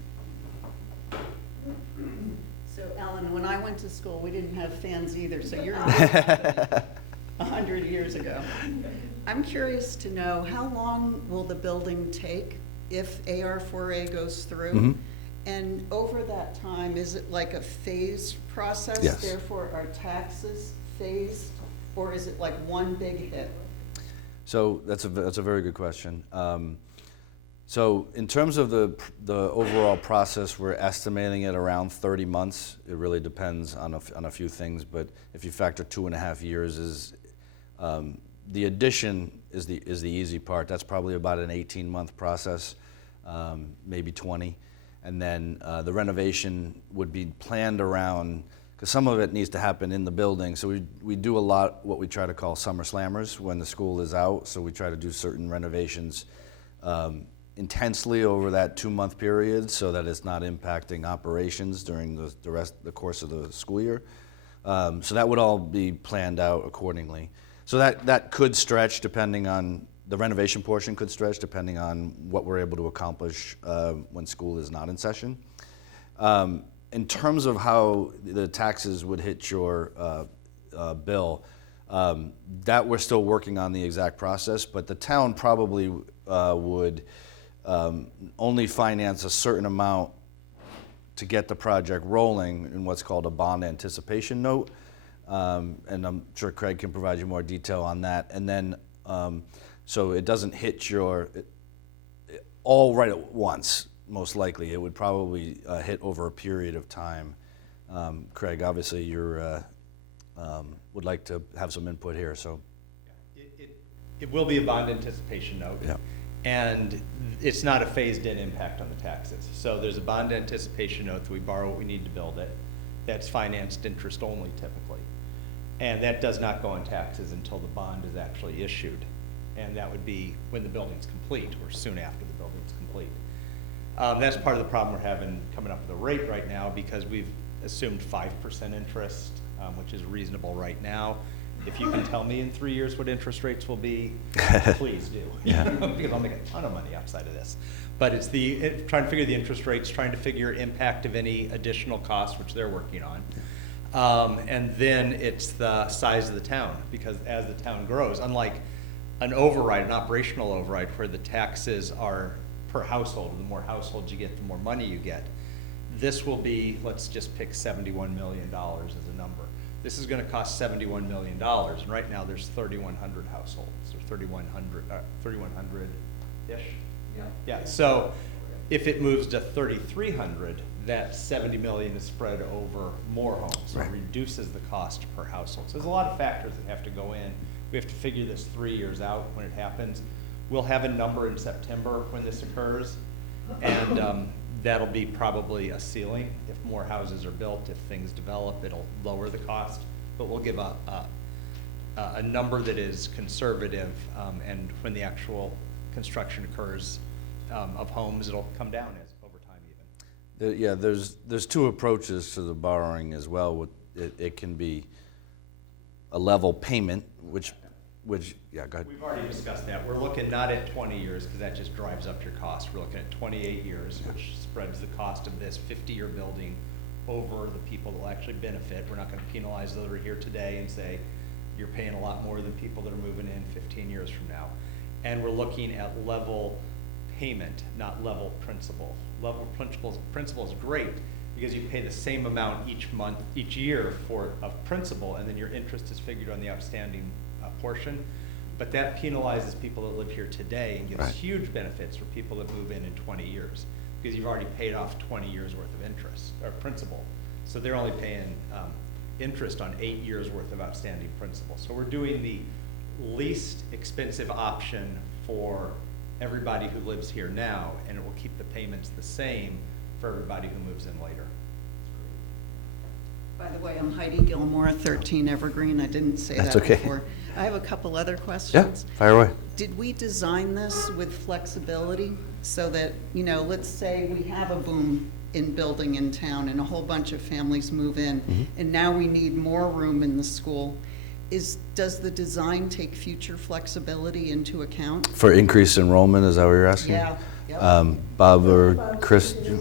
So Ellen, when I went to school, we didn't have fans either, so you're 100 years ago. I'm curious to know, how long will the building take if AR4A goes through? Mm-hmm. And over that time, is it like a phased process? Yes. Therefore, are taxes phased, or is it like one big hit? So that's a very good question. So in terms of the overall process, we're estimating it around 30 months. It really depends on a few things, but if you factor 2.5 years, the addition is the easy part. That's probably about an 18-month process, maybe 20. And then the renovation would be planned around, because some of it needs to happen in the building. So we do a lot what we try to call summer slammers when the school is out. So we try to do certain renovations intensely over that 2-month period so that it's not impacting operations during the course of the school year. So that would all be planned out accordingly. So that could stretch depending on, the renovation portion could stretch depending on what we're able to accomplish when school is not in session. In terms of how the taxes would hit your bill, that we're still working on the exact process, but the town probably would only finance a certain amount to get the project rolling in what's called a bond anticipation note. And I'm sure Craig can provide you more detail on that. And then, so it doesn't hit all right at once, most likely. It would probably hit over a period of time. Craig, obviously you're, would like to have some input here, so. It will be a bond anticipation note. Yeah. And it's not a phased-in impact on the taxes. So there's a bond anticipation note that we borrow what we need to build it. That's financed interest only typically. And that does not go on taxes until the bond is actually issued. And that would be when the building's complete or soon after the building's complete. That's part of the problem we're having coming up with the rate right now, because we've assumed 5% interest, which is reasonable right now. If you can tell me in 3 years what interest rates will be, please do. Yeah. Because I'll make a ton of money outside of this. But it's trying to figure the interest rates, trying to figure impact of any additional costs, which they're working on. And then it's the size of the town, because as the town grows, unlike an override, an operational override, where the taxes are per household. The more households you get, the more money you get. This will be, let's just pick $71 million as a number. This is gonna cost $71 million, and right now there's 3,100 households, or 3,100-ish? Yeah, so if it moves to 3,300, that 70 million is spread over more homes. So it reduces the cost per household. So there's a lot of factors that have to go in. We have to figure this 3 years out when it happens. We'll have a number in September when this occurs, and that'll be probably a ceiling. If more houses are built, if things develop, it'll lower the cost. But we'll give a number that is conservative, and when the actual construction occurs of homes, it'll come down as over time even. Yeah, there's two approaches to the borrowing as well. It can be a level payment, which, yeah, go ahead. We've already discussed that. We're looking not at 20 years, because that just drives up your cost. We're looking at 28 years, which spreads the cost of this 50-year building over the people that will actually benefit. We're not gonna penalize those that are here today and say, you're paying a lot more than people that are moving in 15 years from now. And we're looking at level payment, not level principal. Level principal is great, because you pay the same amount each month, each year of principal, and then your interest is figured on the outstanding portion. But that penalizes people that live here today and gives huge benefits for people that move in 20 years, because you've already paid off 20 years worth of interest, or principal. So they're only paying interest on 8 years worth of outstanding principal. So we're doing the least expensive option for everybody who lives here now, and it will keep the payments the same for everybody who moves in later. By the way, I'm Heidi Gilmore, 13 Evergreen. I didn't say That's that okay. before. I have a couple other Yeah, questions. fire away. Did we design this with flexibility so that, you know, let's say we have a boom in building in town and a whole bunch of families move in, and now we need more room in the school. Does the design take future flexibility into account? For increased enrollment, is that what you're asking? Yeah. Yep. Bob or Chris? And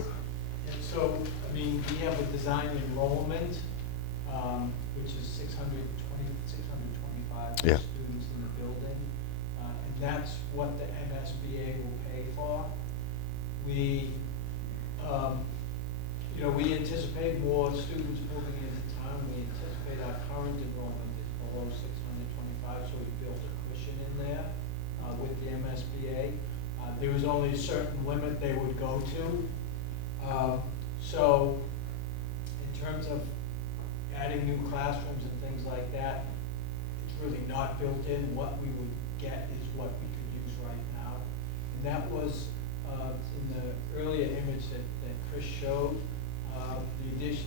so, I mean, we have a design enrollment, which is 625 Yeah. students in the building. And that's what the MSBA will pay for. We, you know, we anticipate more students moving into town. We anticipate our current enrollment is below 625, so we built a cushion in there with the MSBA. There was only a certain limit they would go to. So in terms of adding new classrooms and things like that, it's really not built in. What we would get is what we could use right now. And that was in the earlier image that Chris showed,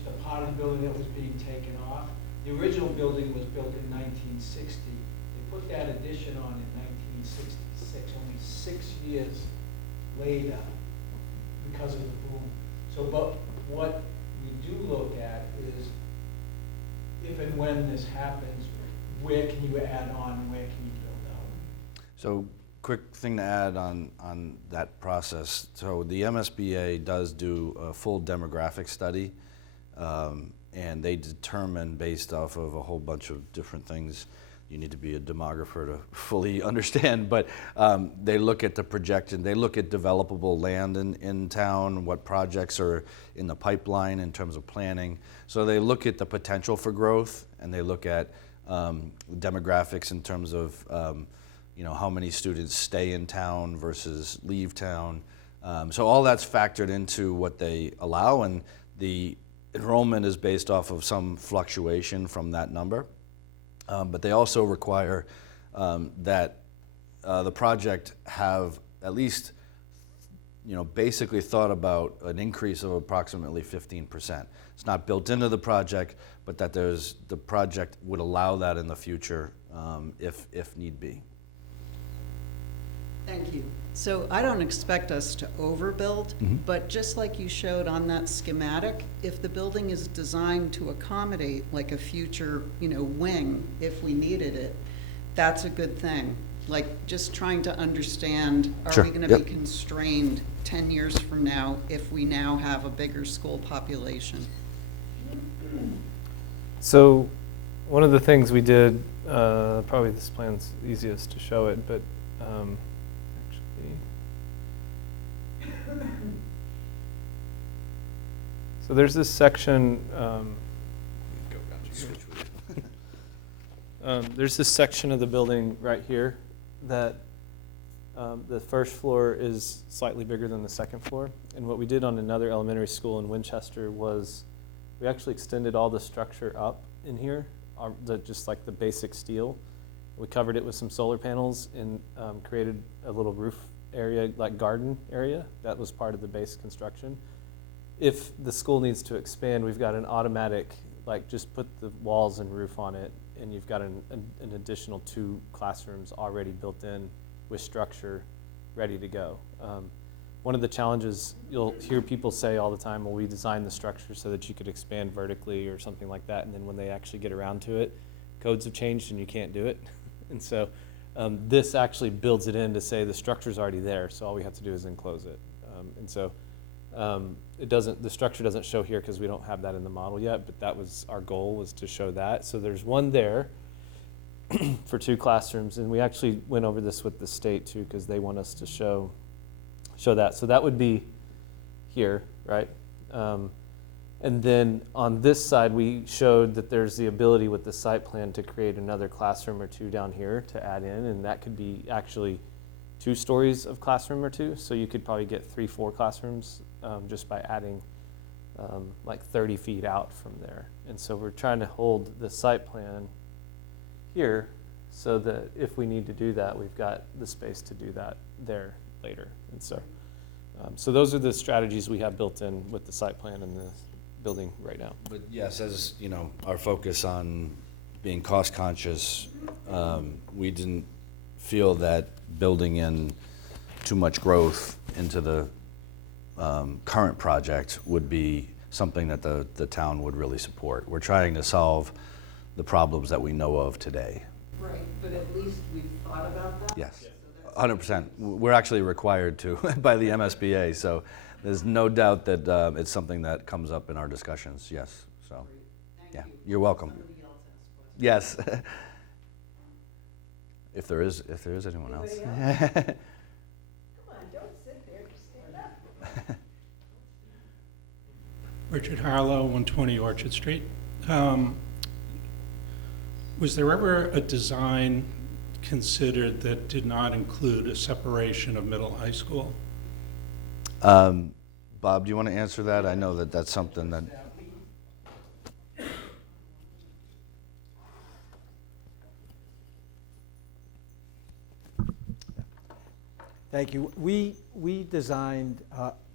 the part of the building that was being taken off. The original building was built in 1960. They put that addition on in 1966, only 6 years later, because of the boom. So, but what we do look at is, if and when this happens, where can you add on and where can you build out? So, quick thing to add on that process. So the MSBA does do a full demographic study, and they determine based off of a whole bunch of different things. You need to be a demographer to fully understand, but they look at the projection, they look at developable land in town, what projects are in the pipeline in terms of planning. So they look at the potential for growth, and they look at demographics in terms of you know, how many students stay in town versus leave town. So all that's factored into what they allow, and the enrollment is based off of some fluctuation from that number. But they also require that the project have at least, you know, basically thought about an increase of approximately 15%. It's not built into the project, but that the project would allow that in the future if need be. Thank you. So I don't expect us to overbuild, but just like you showed on that schematic, if the building is designed to accommodate like a future, you know, wing, if we needed it, that's a good thing. Like just trying to understand, are Sure. we gonna Yep. be constrained 10 years from now if we now have a bigger school population? So, one of the things we did, probably this plan's easiest to show it, but actually, So there's this section, there's this section of the building right here that the first floor is slightly bigger than the second floor. And what we did on another elementary school in Winchester was we actually extended all the structure up in here, just like the basic steel. We covered it with some solar panels and created a little roof area, like garden area. That was part of the base construction. If the school needs to expand, we've got an automatic, like just put the walls and roof on it, and you've got an additional 2 classrooms already built in with structure ready to go. One of the challenges you'll hear people say all the time, well, we designed the structure so that you could expand vertically or something like that, and then when they actually get around to it, codes have changed and you can't do it. And so this actually builds it in to say the structure's already there, so all we have to do is enclose it. And so the structure doesn't show here because we don't have that in the model yet, but that was our goal, was to show that. So there's one there for 2 classrooms, and we actually went over this with the state too because they want us to show that. So that would be here, right? And then on this side, we showed that there's the ability with the site plan to create another classroom or 2 down here to add in, and that could be actually 2 stories of classroom or 2. So you could probably get 3, 4 classrooms just by adding like 30 feet out from there. And so we're trying to hold the site plan here so that if we need to do that, we've got the space to do that there later. And so, so those are the strategies we have built in with the site plan and the building right now. But yes, as you know, our focus on being cost conscious, we didn't feel that building in too much growth into the current project would be something that the town would really support. We're trying to solve the problems that we know of today. Right, but at least we've thought about that? Yes, 100%. We're actually required to by the MSBA, so there's no doubt that it's something that comes up in our discussions, yes. So, yeah, you're welcome. Somebody else asked questions. Yes. If there is anyone else. Come on, don't sit there, just stand up. Richard Harlow, 120 Orchard Street. Was there ever a design considered that did not include a separation of middle high school? Bob, do you want to answer that? I know that that's something that. Thank you. We designed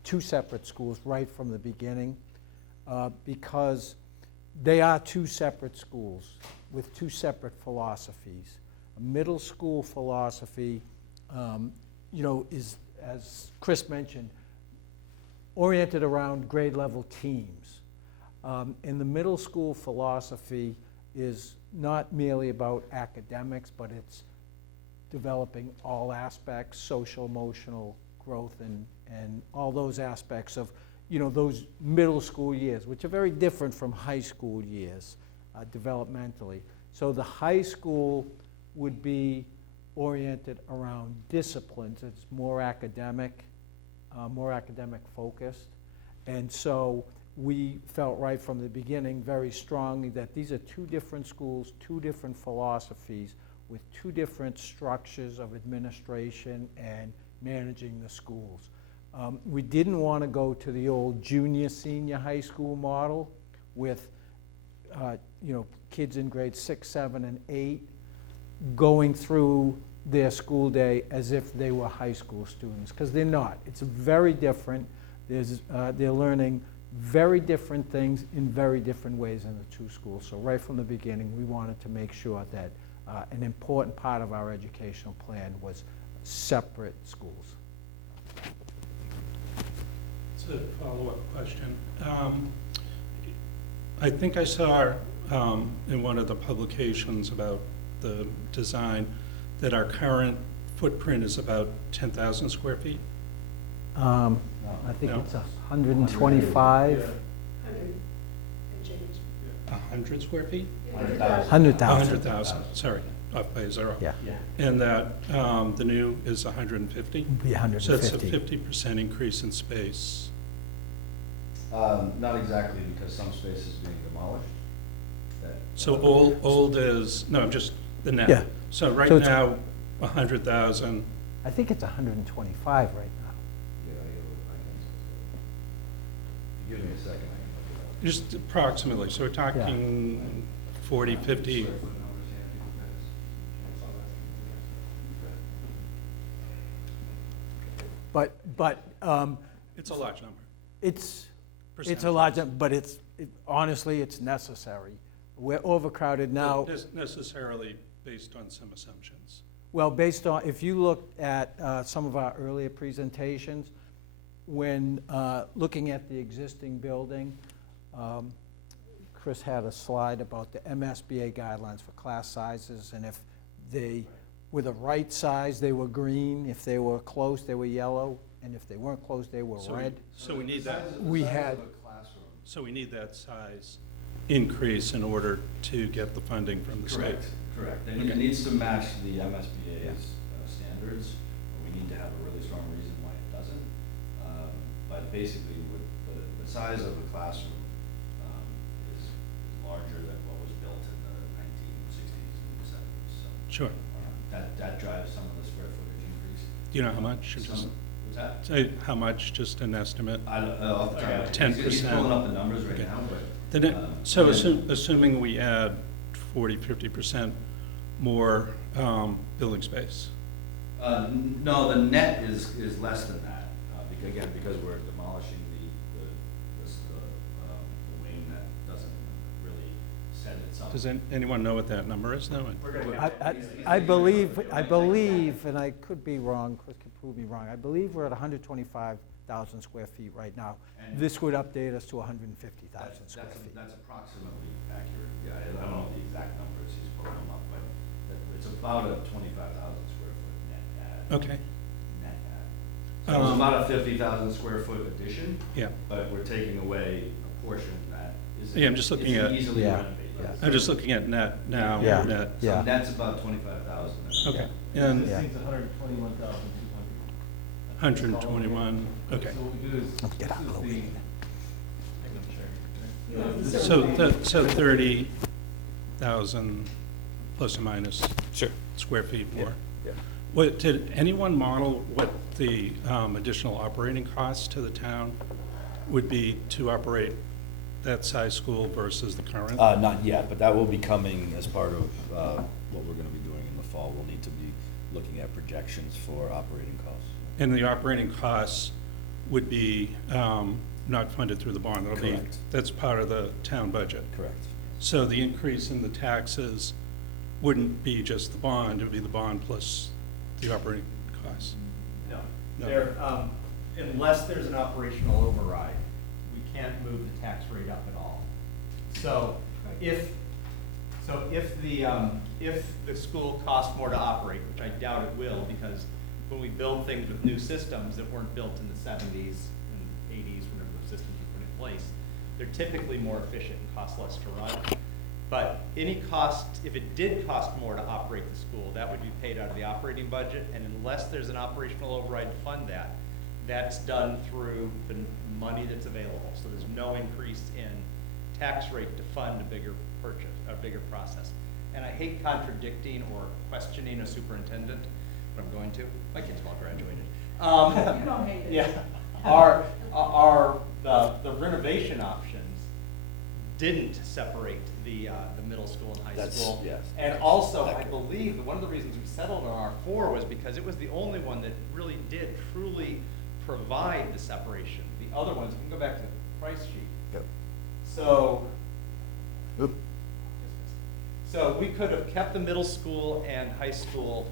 2 separate schools right from the beginning because they are 2 separate schools with 2 separate philosophies. A middle school philosophy, is, as Chris mentioned, oriented around grade level teams. And the middle school philosophy is not merely about academics, but it's developing all aspects, social, emotional growth, and all those aspects of, those middle school years, which are very different from high school years developmentally. So the high school would be oriented around disciplines. It's more academic focused. And so we felt right from the beginning very strongly that these are 2 different schools, 2 different philosophies with 2 different structures of administration and managing the schools. We didn't want to go to the old junior, senior high school model with kids in grades 6, 7, and 8 going through their school day as if they were high school students, because they're not. It's very different. They're learning very different things in very different ways in the 2 schools. So right from the beginning, we wanted to make sure that an important part of our educational plan was separate schools. It's a follow-up question. I think I saw in one of the publications about the design that our current footprint is about 10,000 square feet. I think No. it's 125. 100 square feet? 100,000. 100,000, sorry, off by a 0. Yeah, And that the new is 150? it'd be So it's a 150. 50% increase in space. Not exactly, because some space is being demolished. That- So old is, no, just the net. Yeah. So right So it's- now, 100,000, I think it's 125 right now. Yeah, give me a second, I can look it up. just approximately, so we're talking 40, 50. Square foot numbers, yeah, people But It's a large number. it's a Percentage. large, but honestly, it's necessary. We're overcrowded now. Not necessarily based on some assumptions. Well, based on, if you look at some of our earlier presentations, when looking at the existing building, Chris had a slide about the MSBA guidelines for class sizes, and if they were the right size, they were green. If they were close, they were yellow, and if they weren't close, they were So we- red. So we need that, We had, so we need that size increase in order to get the funding from the state. Correct. And Okay. it needs to match the MSBA's standards. We need to have a really strong reason why it doesn't. But basically, with the size of the classroom is larger than what was built in the 1960s and 70s. So Sure. that drives some of the square footage increase. Do you know how much? Or just What's that? say how much, just an estimate? I don't know off the top of my head. 10%. He's pulling up the numbers right Okay. now, but. Then it- So and- assuming we add 40, 50% more building space. No, the net is less than that, again, because we're demolishing the wing that doesn't really set itself. Does anyone know what that number is now? I believe, and I could be wrong, Chris could prove me wrong, I believe we're at 125,000 square feet right now. And- This would update us to 150,000 square feet. That's approximately accurate. Yeah, I don't know the exact numbers, he's pulling them up, but it's about a 25,000 square foot net pad. Okay, Net pad. So it's about a 50,000 square foot addition, yeah. but we're taking away a portion that is. Yeah, I'm just looking isn't at- easily Yeah, renovated. yeah. I'm just looking at net now, Yeah. net. So Yeah. that's about 25,000. Okay, and Yeah. 121, okay. Let's get out of the way. So 30,000 plus or minus square feet more. Yeah. Did anyone model what the additional operating costs to the town would be to operate that size school versus the current? Not yet, but that will be coming as part of what we're gonna be doing in the fall. We'll need to be looking at projections for operating costs. And the operating costs would be not funded through the bond? It'll be- Correct. That's part of the town budget? Correct. So the increase in the taxes wouldn't be just the bond, it would be the bond plus the operating costs? No, No. there, unless there's an operational override, we can't move the tax rate up at all. So if the school costs more to operate, which I doubt it will, because when we build things with new systems that weren't built in the 70s and 80s, whenever those systems were put in place, they're typically more efficient and cost less to run. But any cost, if it did cost more to operate the school, that would be paid out of the operating budget, and unless there's an operational override to fund that, that's done through the money that's available. So there's no increase in tax rate to fund a bigger purchase, a bigger process. And I hate contradicting or questioning a superintendent, but I'm going to. My kids all graduated. You don't hate it. Yeah, the renovation options didn't separate the middle school and high That's- school. yes. And also, I believe that one of the reasons we settled on R4 was because it was the only one that really did truly provide the separation. The other ones, we can go back to the price sheet. Yep. So, Oop. so we could have kept the middle school and high school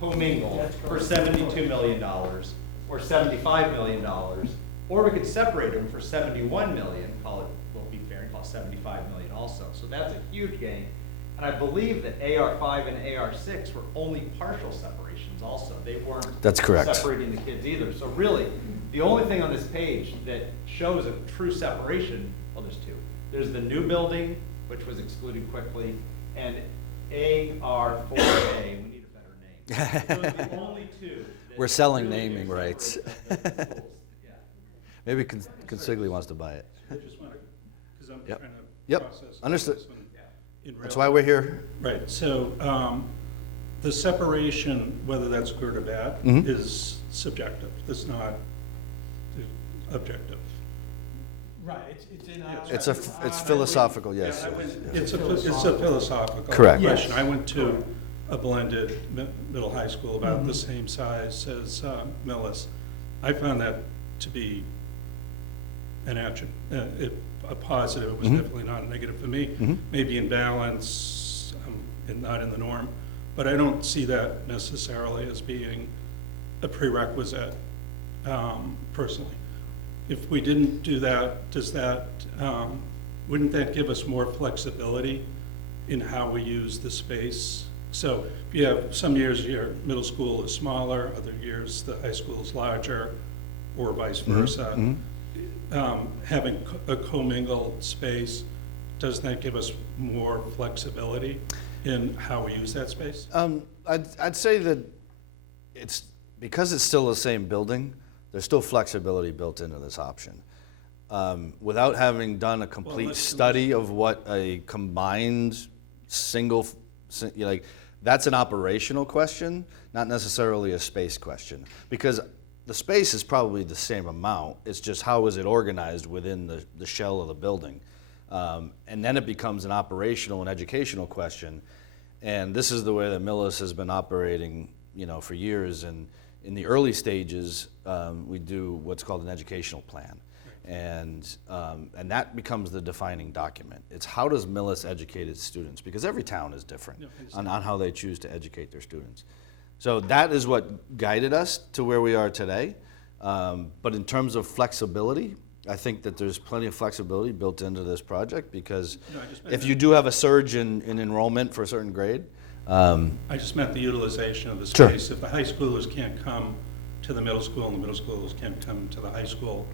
commingled for $72 million or $75 million, or we could separate them for $71 million, call it, well, be fair, and call it $75 million also. So that's a huge gain. And I believe that AR5 and AR6 were only partial separations also. They weren't That's correct. separating the kids either. So really, the only thing on this page that shows a true separation, well, there's two. There's the new building, which was excluded quickly, and AR4A, we need a better name. Those are the only two. that We're selling really do naming rights. separate the schools. Yeah. Maybe Consigli wants to buy it. I just want to, because I'm Yep. trying to Yep. process. Understood. this one in real That's why we're here. Right, so the separation, whether that's good or bad, Mhm. is subjective. It's not objective. Right, it's in our. It's philosophical, yes. Yeah, it's a philosophical Correct. question. Yes. I went to a blended middle high school about the same size as Millis. I found that to be an a positive. It was definitely not a negative for me. Maybe in balance, and not in the norm. But I don't see that necessarily as being a prerequisite, personally. If we didn't do that, wouldn't that give us more flexibility in how we use the space? So if you have, some years your middle school is smaller, other years the high school is larger, or vice versa. Having a commingled space, doesn't that give us more flexibility in how we use that space? I'd say that because it's still the same building, there's still flexibility built into this option. Without having done a complete study of what a combined that's an operational question, not necessarily a space question. Because the space is probably the same amount, it's just how is it organized within the shell of the building. And then it becomes an operational and educational question. And this is the way that Millis has been operating, for years. And in the early stages, we do what's called an educational plan. And that becomes the defining document. It's how does Millis educate its students? Because every town is different on how they choose to educate their students. So that is what guided us to where we are today. But in terms of flexibility, I think that there's plenty of flexibility built into this project because if you do have a surge in enrollment for a certain grade. I just meant the utilization of the Sure. space. If the high schoolers can't come to the middle school and the middle schoolers can't come to the high school,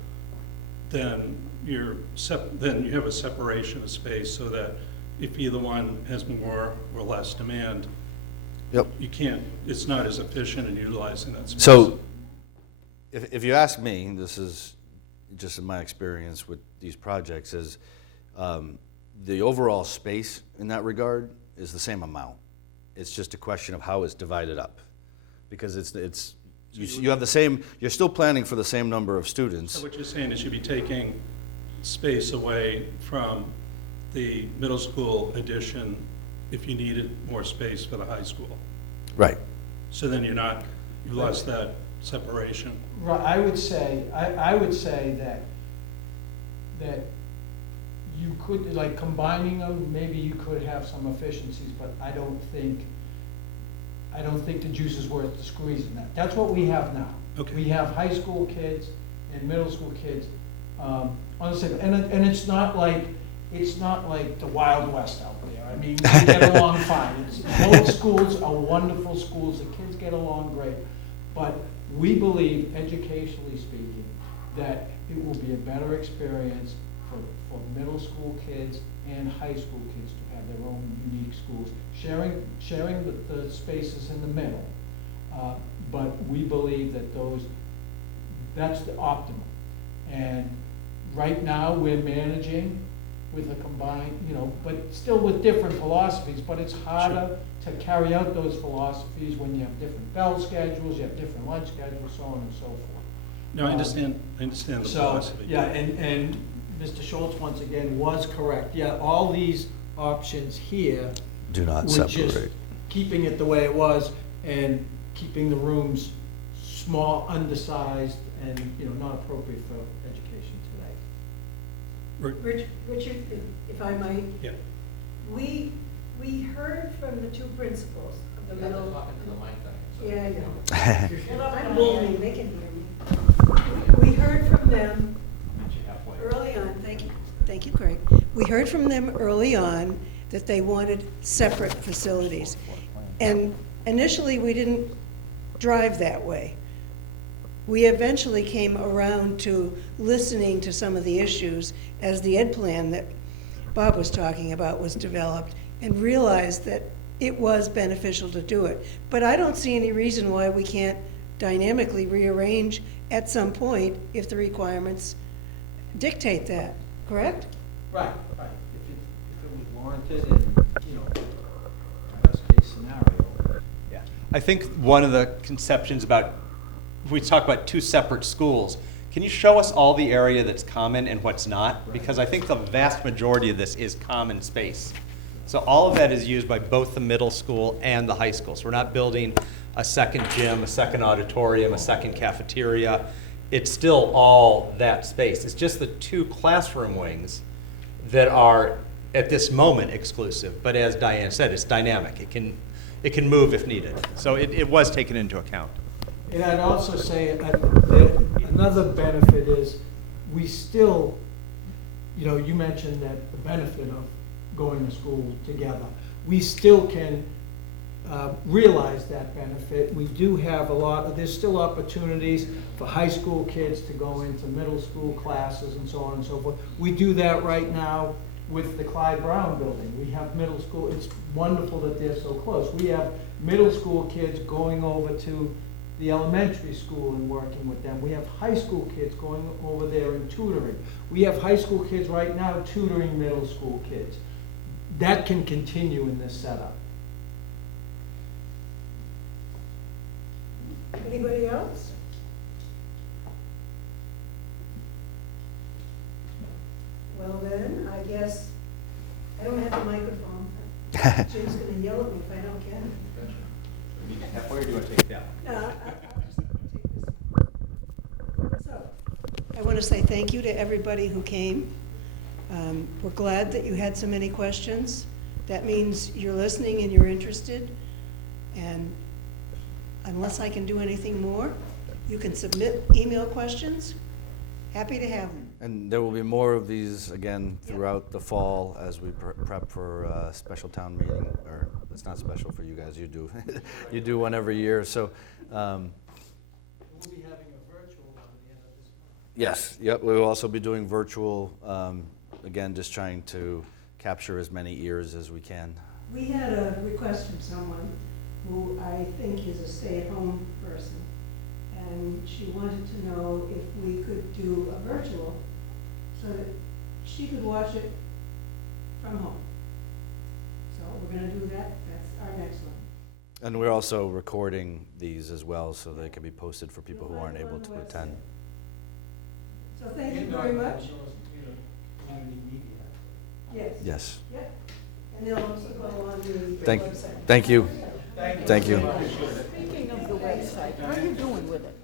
then then you have a separation of space so that if either one has more or less demand, Yep. it's not as efficient in utilizing that space. So if you ask me, this is just in my experience with these projects, is the overall space in that regard is the same amount. It's just a question of how it's divided up. Because you have the same, you're still planning for the same number of students. So what you're saying is you'd be taking space away from the middle school addition if you needed more space for the high school. Right. So then you lost that separation. Right, I would say that you could, like combining them, maybe you could have some efficiencies, but I don't think the juice is worth the squeeze in that. That's what we have now. Okay. We have high school kids and middle school kids on the same, and it's not like the Wild West out there. I mean, we get along fine. Both schools are wonderful schools, the kids get along great. But we believe, educationally speaking, that it will be a better experience for middle school kids and high school kids to have their own unique schools, sharing the spaces in the middle. But we believe that that's the optimum. And right now, we're managing with a combined, but still with different philosophies, but it's harder to carry out those philosophies when you have different bell schedules, you have different lunch schedules, so on and so forth. No, I understand the philosophy. Yeah, and Mr. Schultz, once again, was correct. Yeah, all these options here Do not were just separate. keeping it the way it was and keeping the rooms small, undersized, and, not appropriate for education today. Richard, if I might, Yeah. we heard from the two principals of the middle. Yeah, I know. I'm moving, they can hear me. We heard from them early on, thank you, Craig. We heard from them early on that they wanted separate facilities. And initially, we didn't drive that way. We eventually came around to listening to some of the issues as the ed plan that Bob was talking about was developed, and realized that it was beneficial to do it. But I don't see any reason why we can't dynamically rearrange at some point if the requirements dictate that, correct? Right, right. If it was warranted and, you know, best case scenario. Yeah. I think one of the conceptions about, if we talk about two separate schools, can you show us all the area that's common and what's not? Because I think the vast majority of this is common space. So all of that is used by both the middle school and the high school. So we're not building a second gym, a second auditorium, a second cafeteria. It's still all that space. It's just the two classroom wings that are, at this moment, exclusive. But as Diane said, it's dynamic. It can move if needed. So it was taken into account. And I'd also say that another benefit is we still, you know, you mentioned that the benefit of going to school together. We still can realize that benefit. We do have there's still opportunities for high school kids to go into middle school classes and so on and so forth. We do that right now with the Clyde Brown building. We have middle school, it's wonderful that they're so close. We have middle school kids going over to the elementary school and working with them. We have high school kids going over there and tutoring. We have high school kids right now tutoring middle school kids. That can continue in this setup. Anybody else? Well then, I guess, I don't have the microphone. Jim's gonna yell at me if I don't get it. Halfway, or do you want to take that? No, I'll just take this. So, I want to say thank you to everybody who came. We're glad that you had so many questions. That means you're listening and you're interested. And unless I can do anything more, you can submit email questions. Happy to have them. And there will be more of these again throughout the fall as we prep for a special town meeting, or it's not special for you guys, you do, you do one every year, so. We'll be having a virtual one at the end of this month. Yes, yep, we will also be doing virtual, again, just trying to capture as many ears as we can. We had a request from someone who I think is a stay-at-home person, and she wanted to know if we could do a virtual so that she could watch it from home. So we're gonna do that, that's our next one. And we're also recording these as well, so they can be posted for people who aren't able to attend. So thank you And very on much. those, you know, community media. Yes. Yes, Yep. And they'll also go on the thank website. you, thank you. Thank you. Thank you. Speaking of the website, how are you doing with it?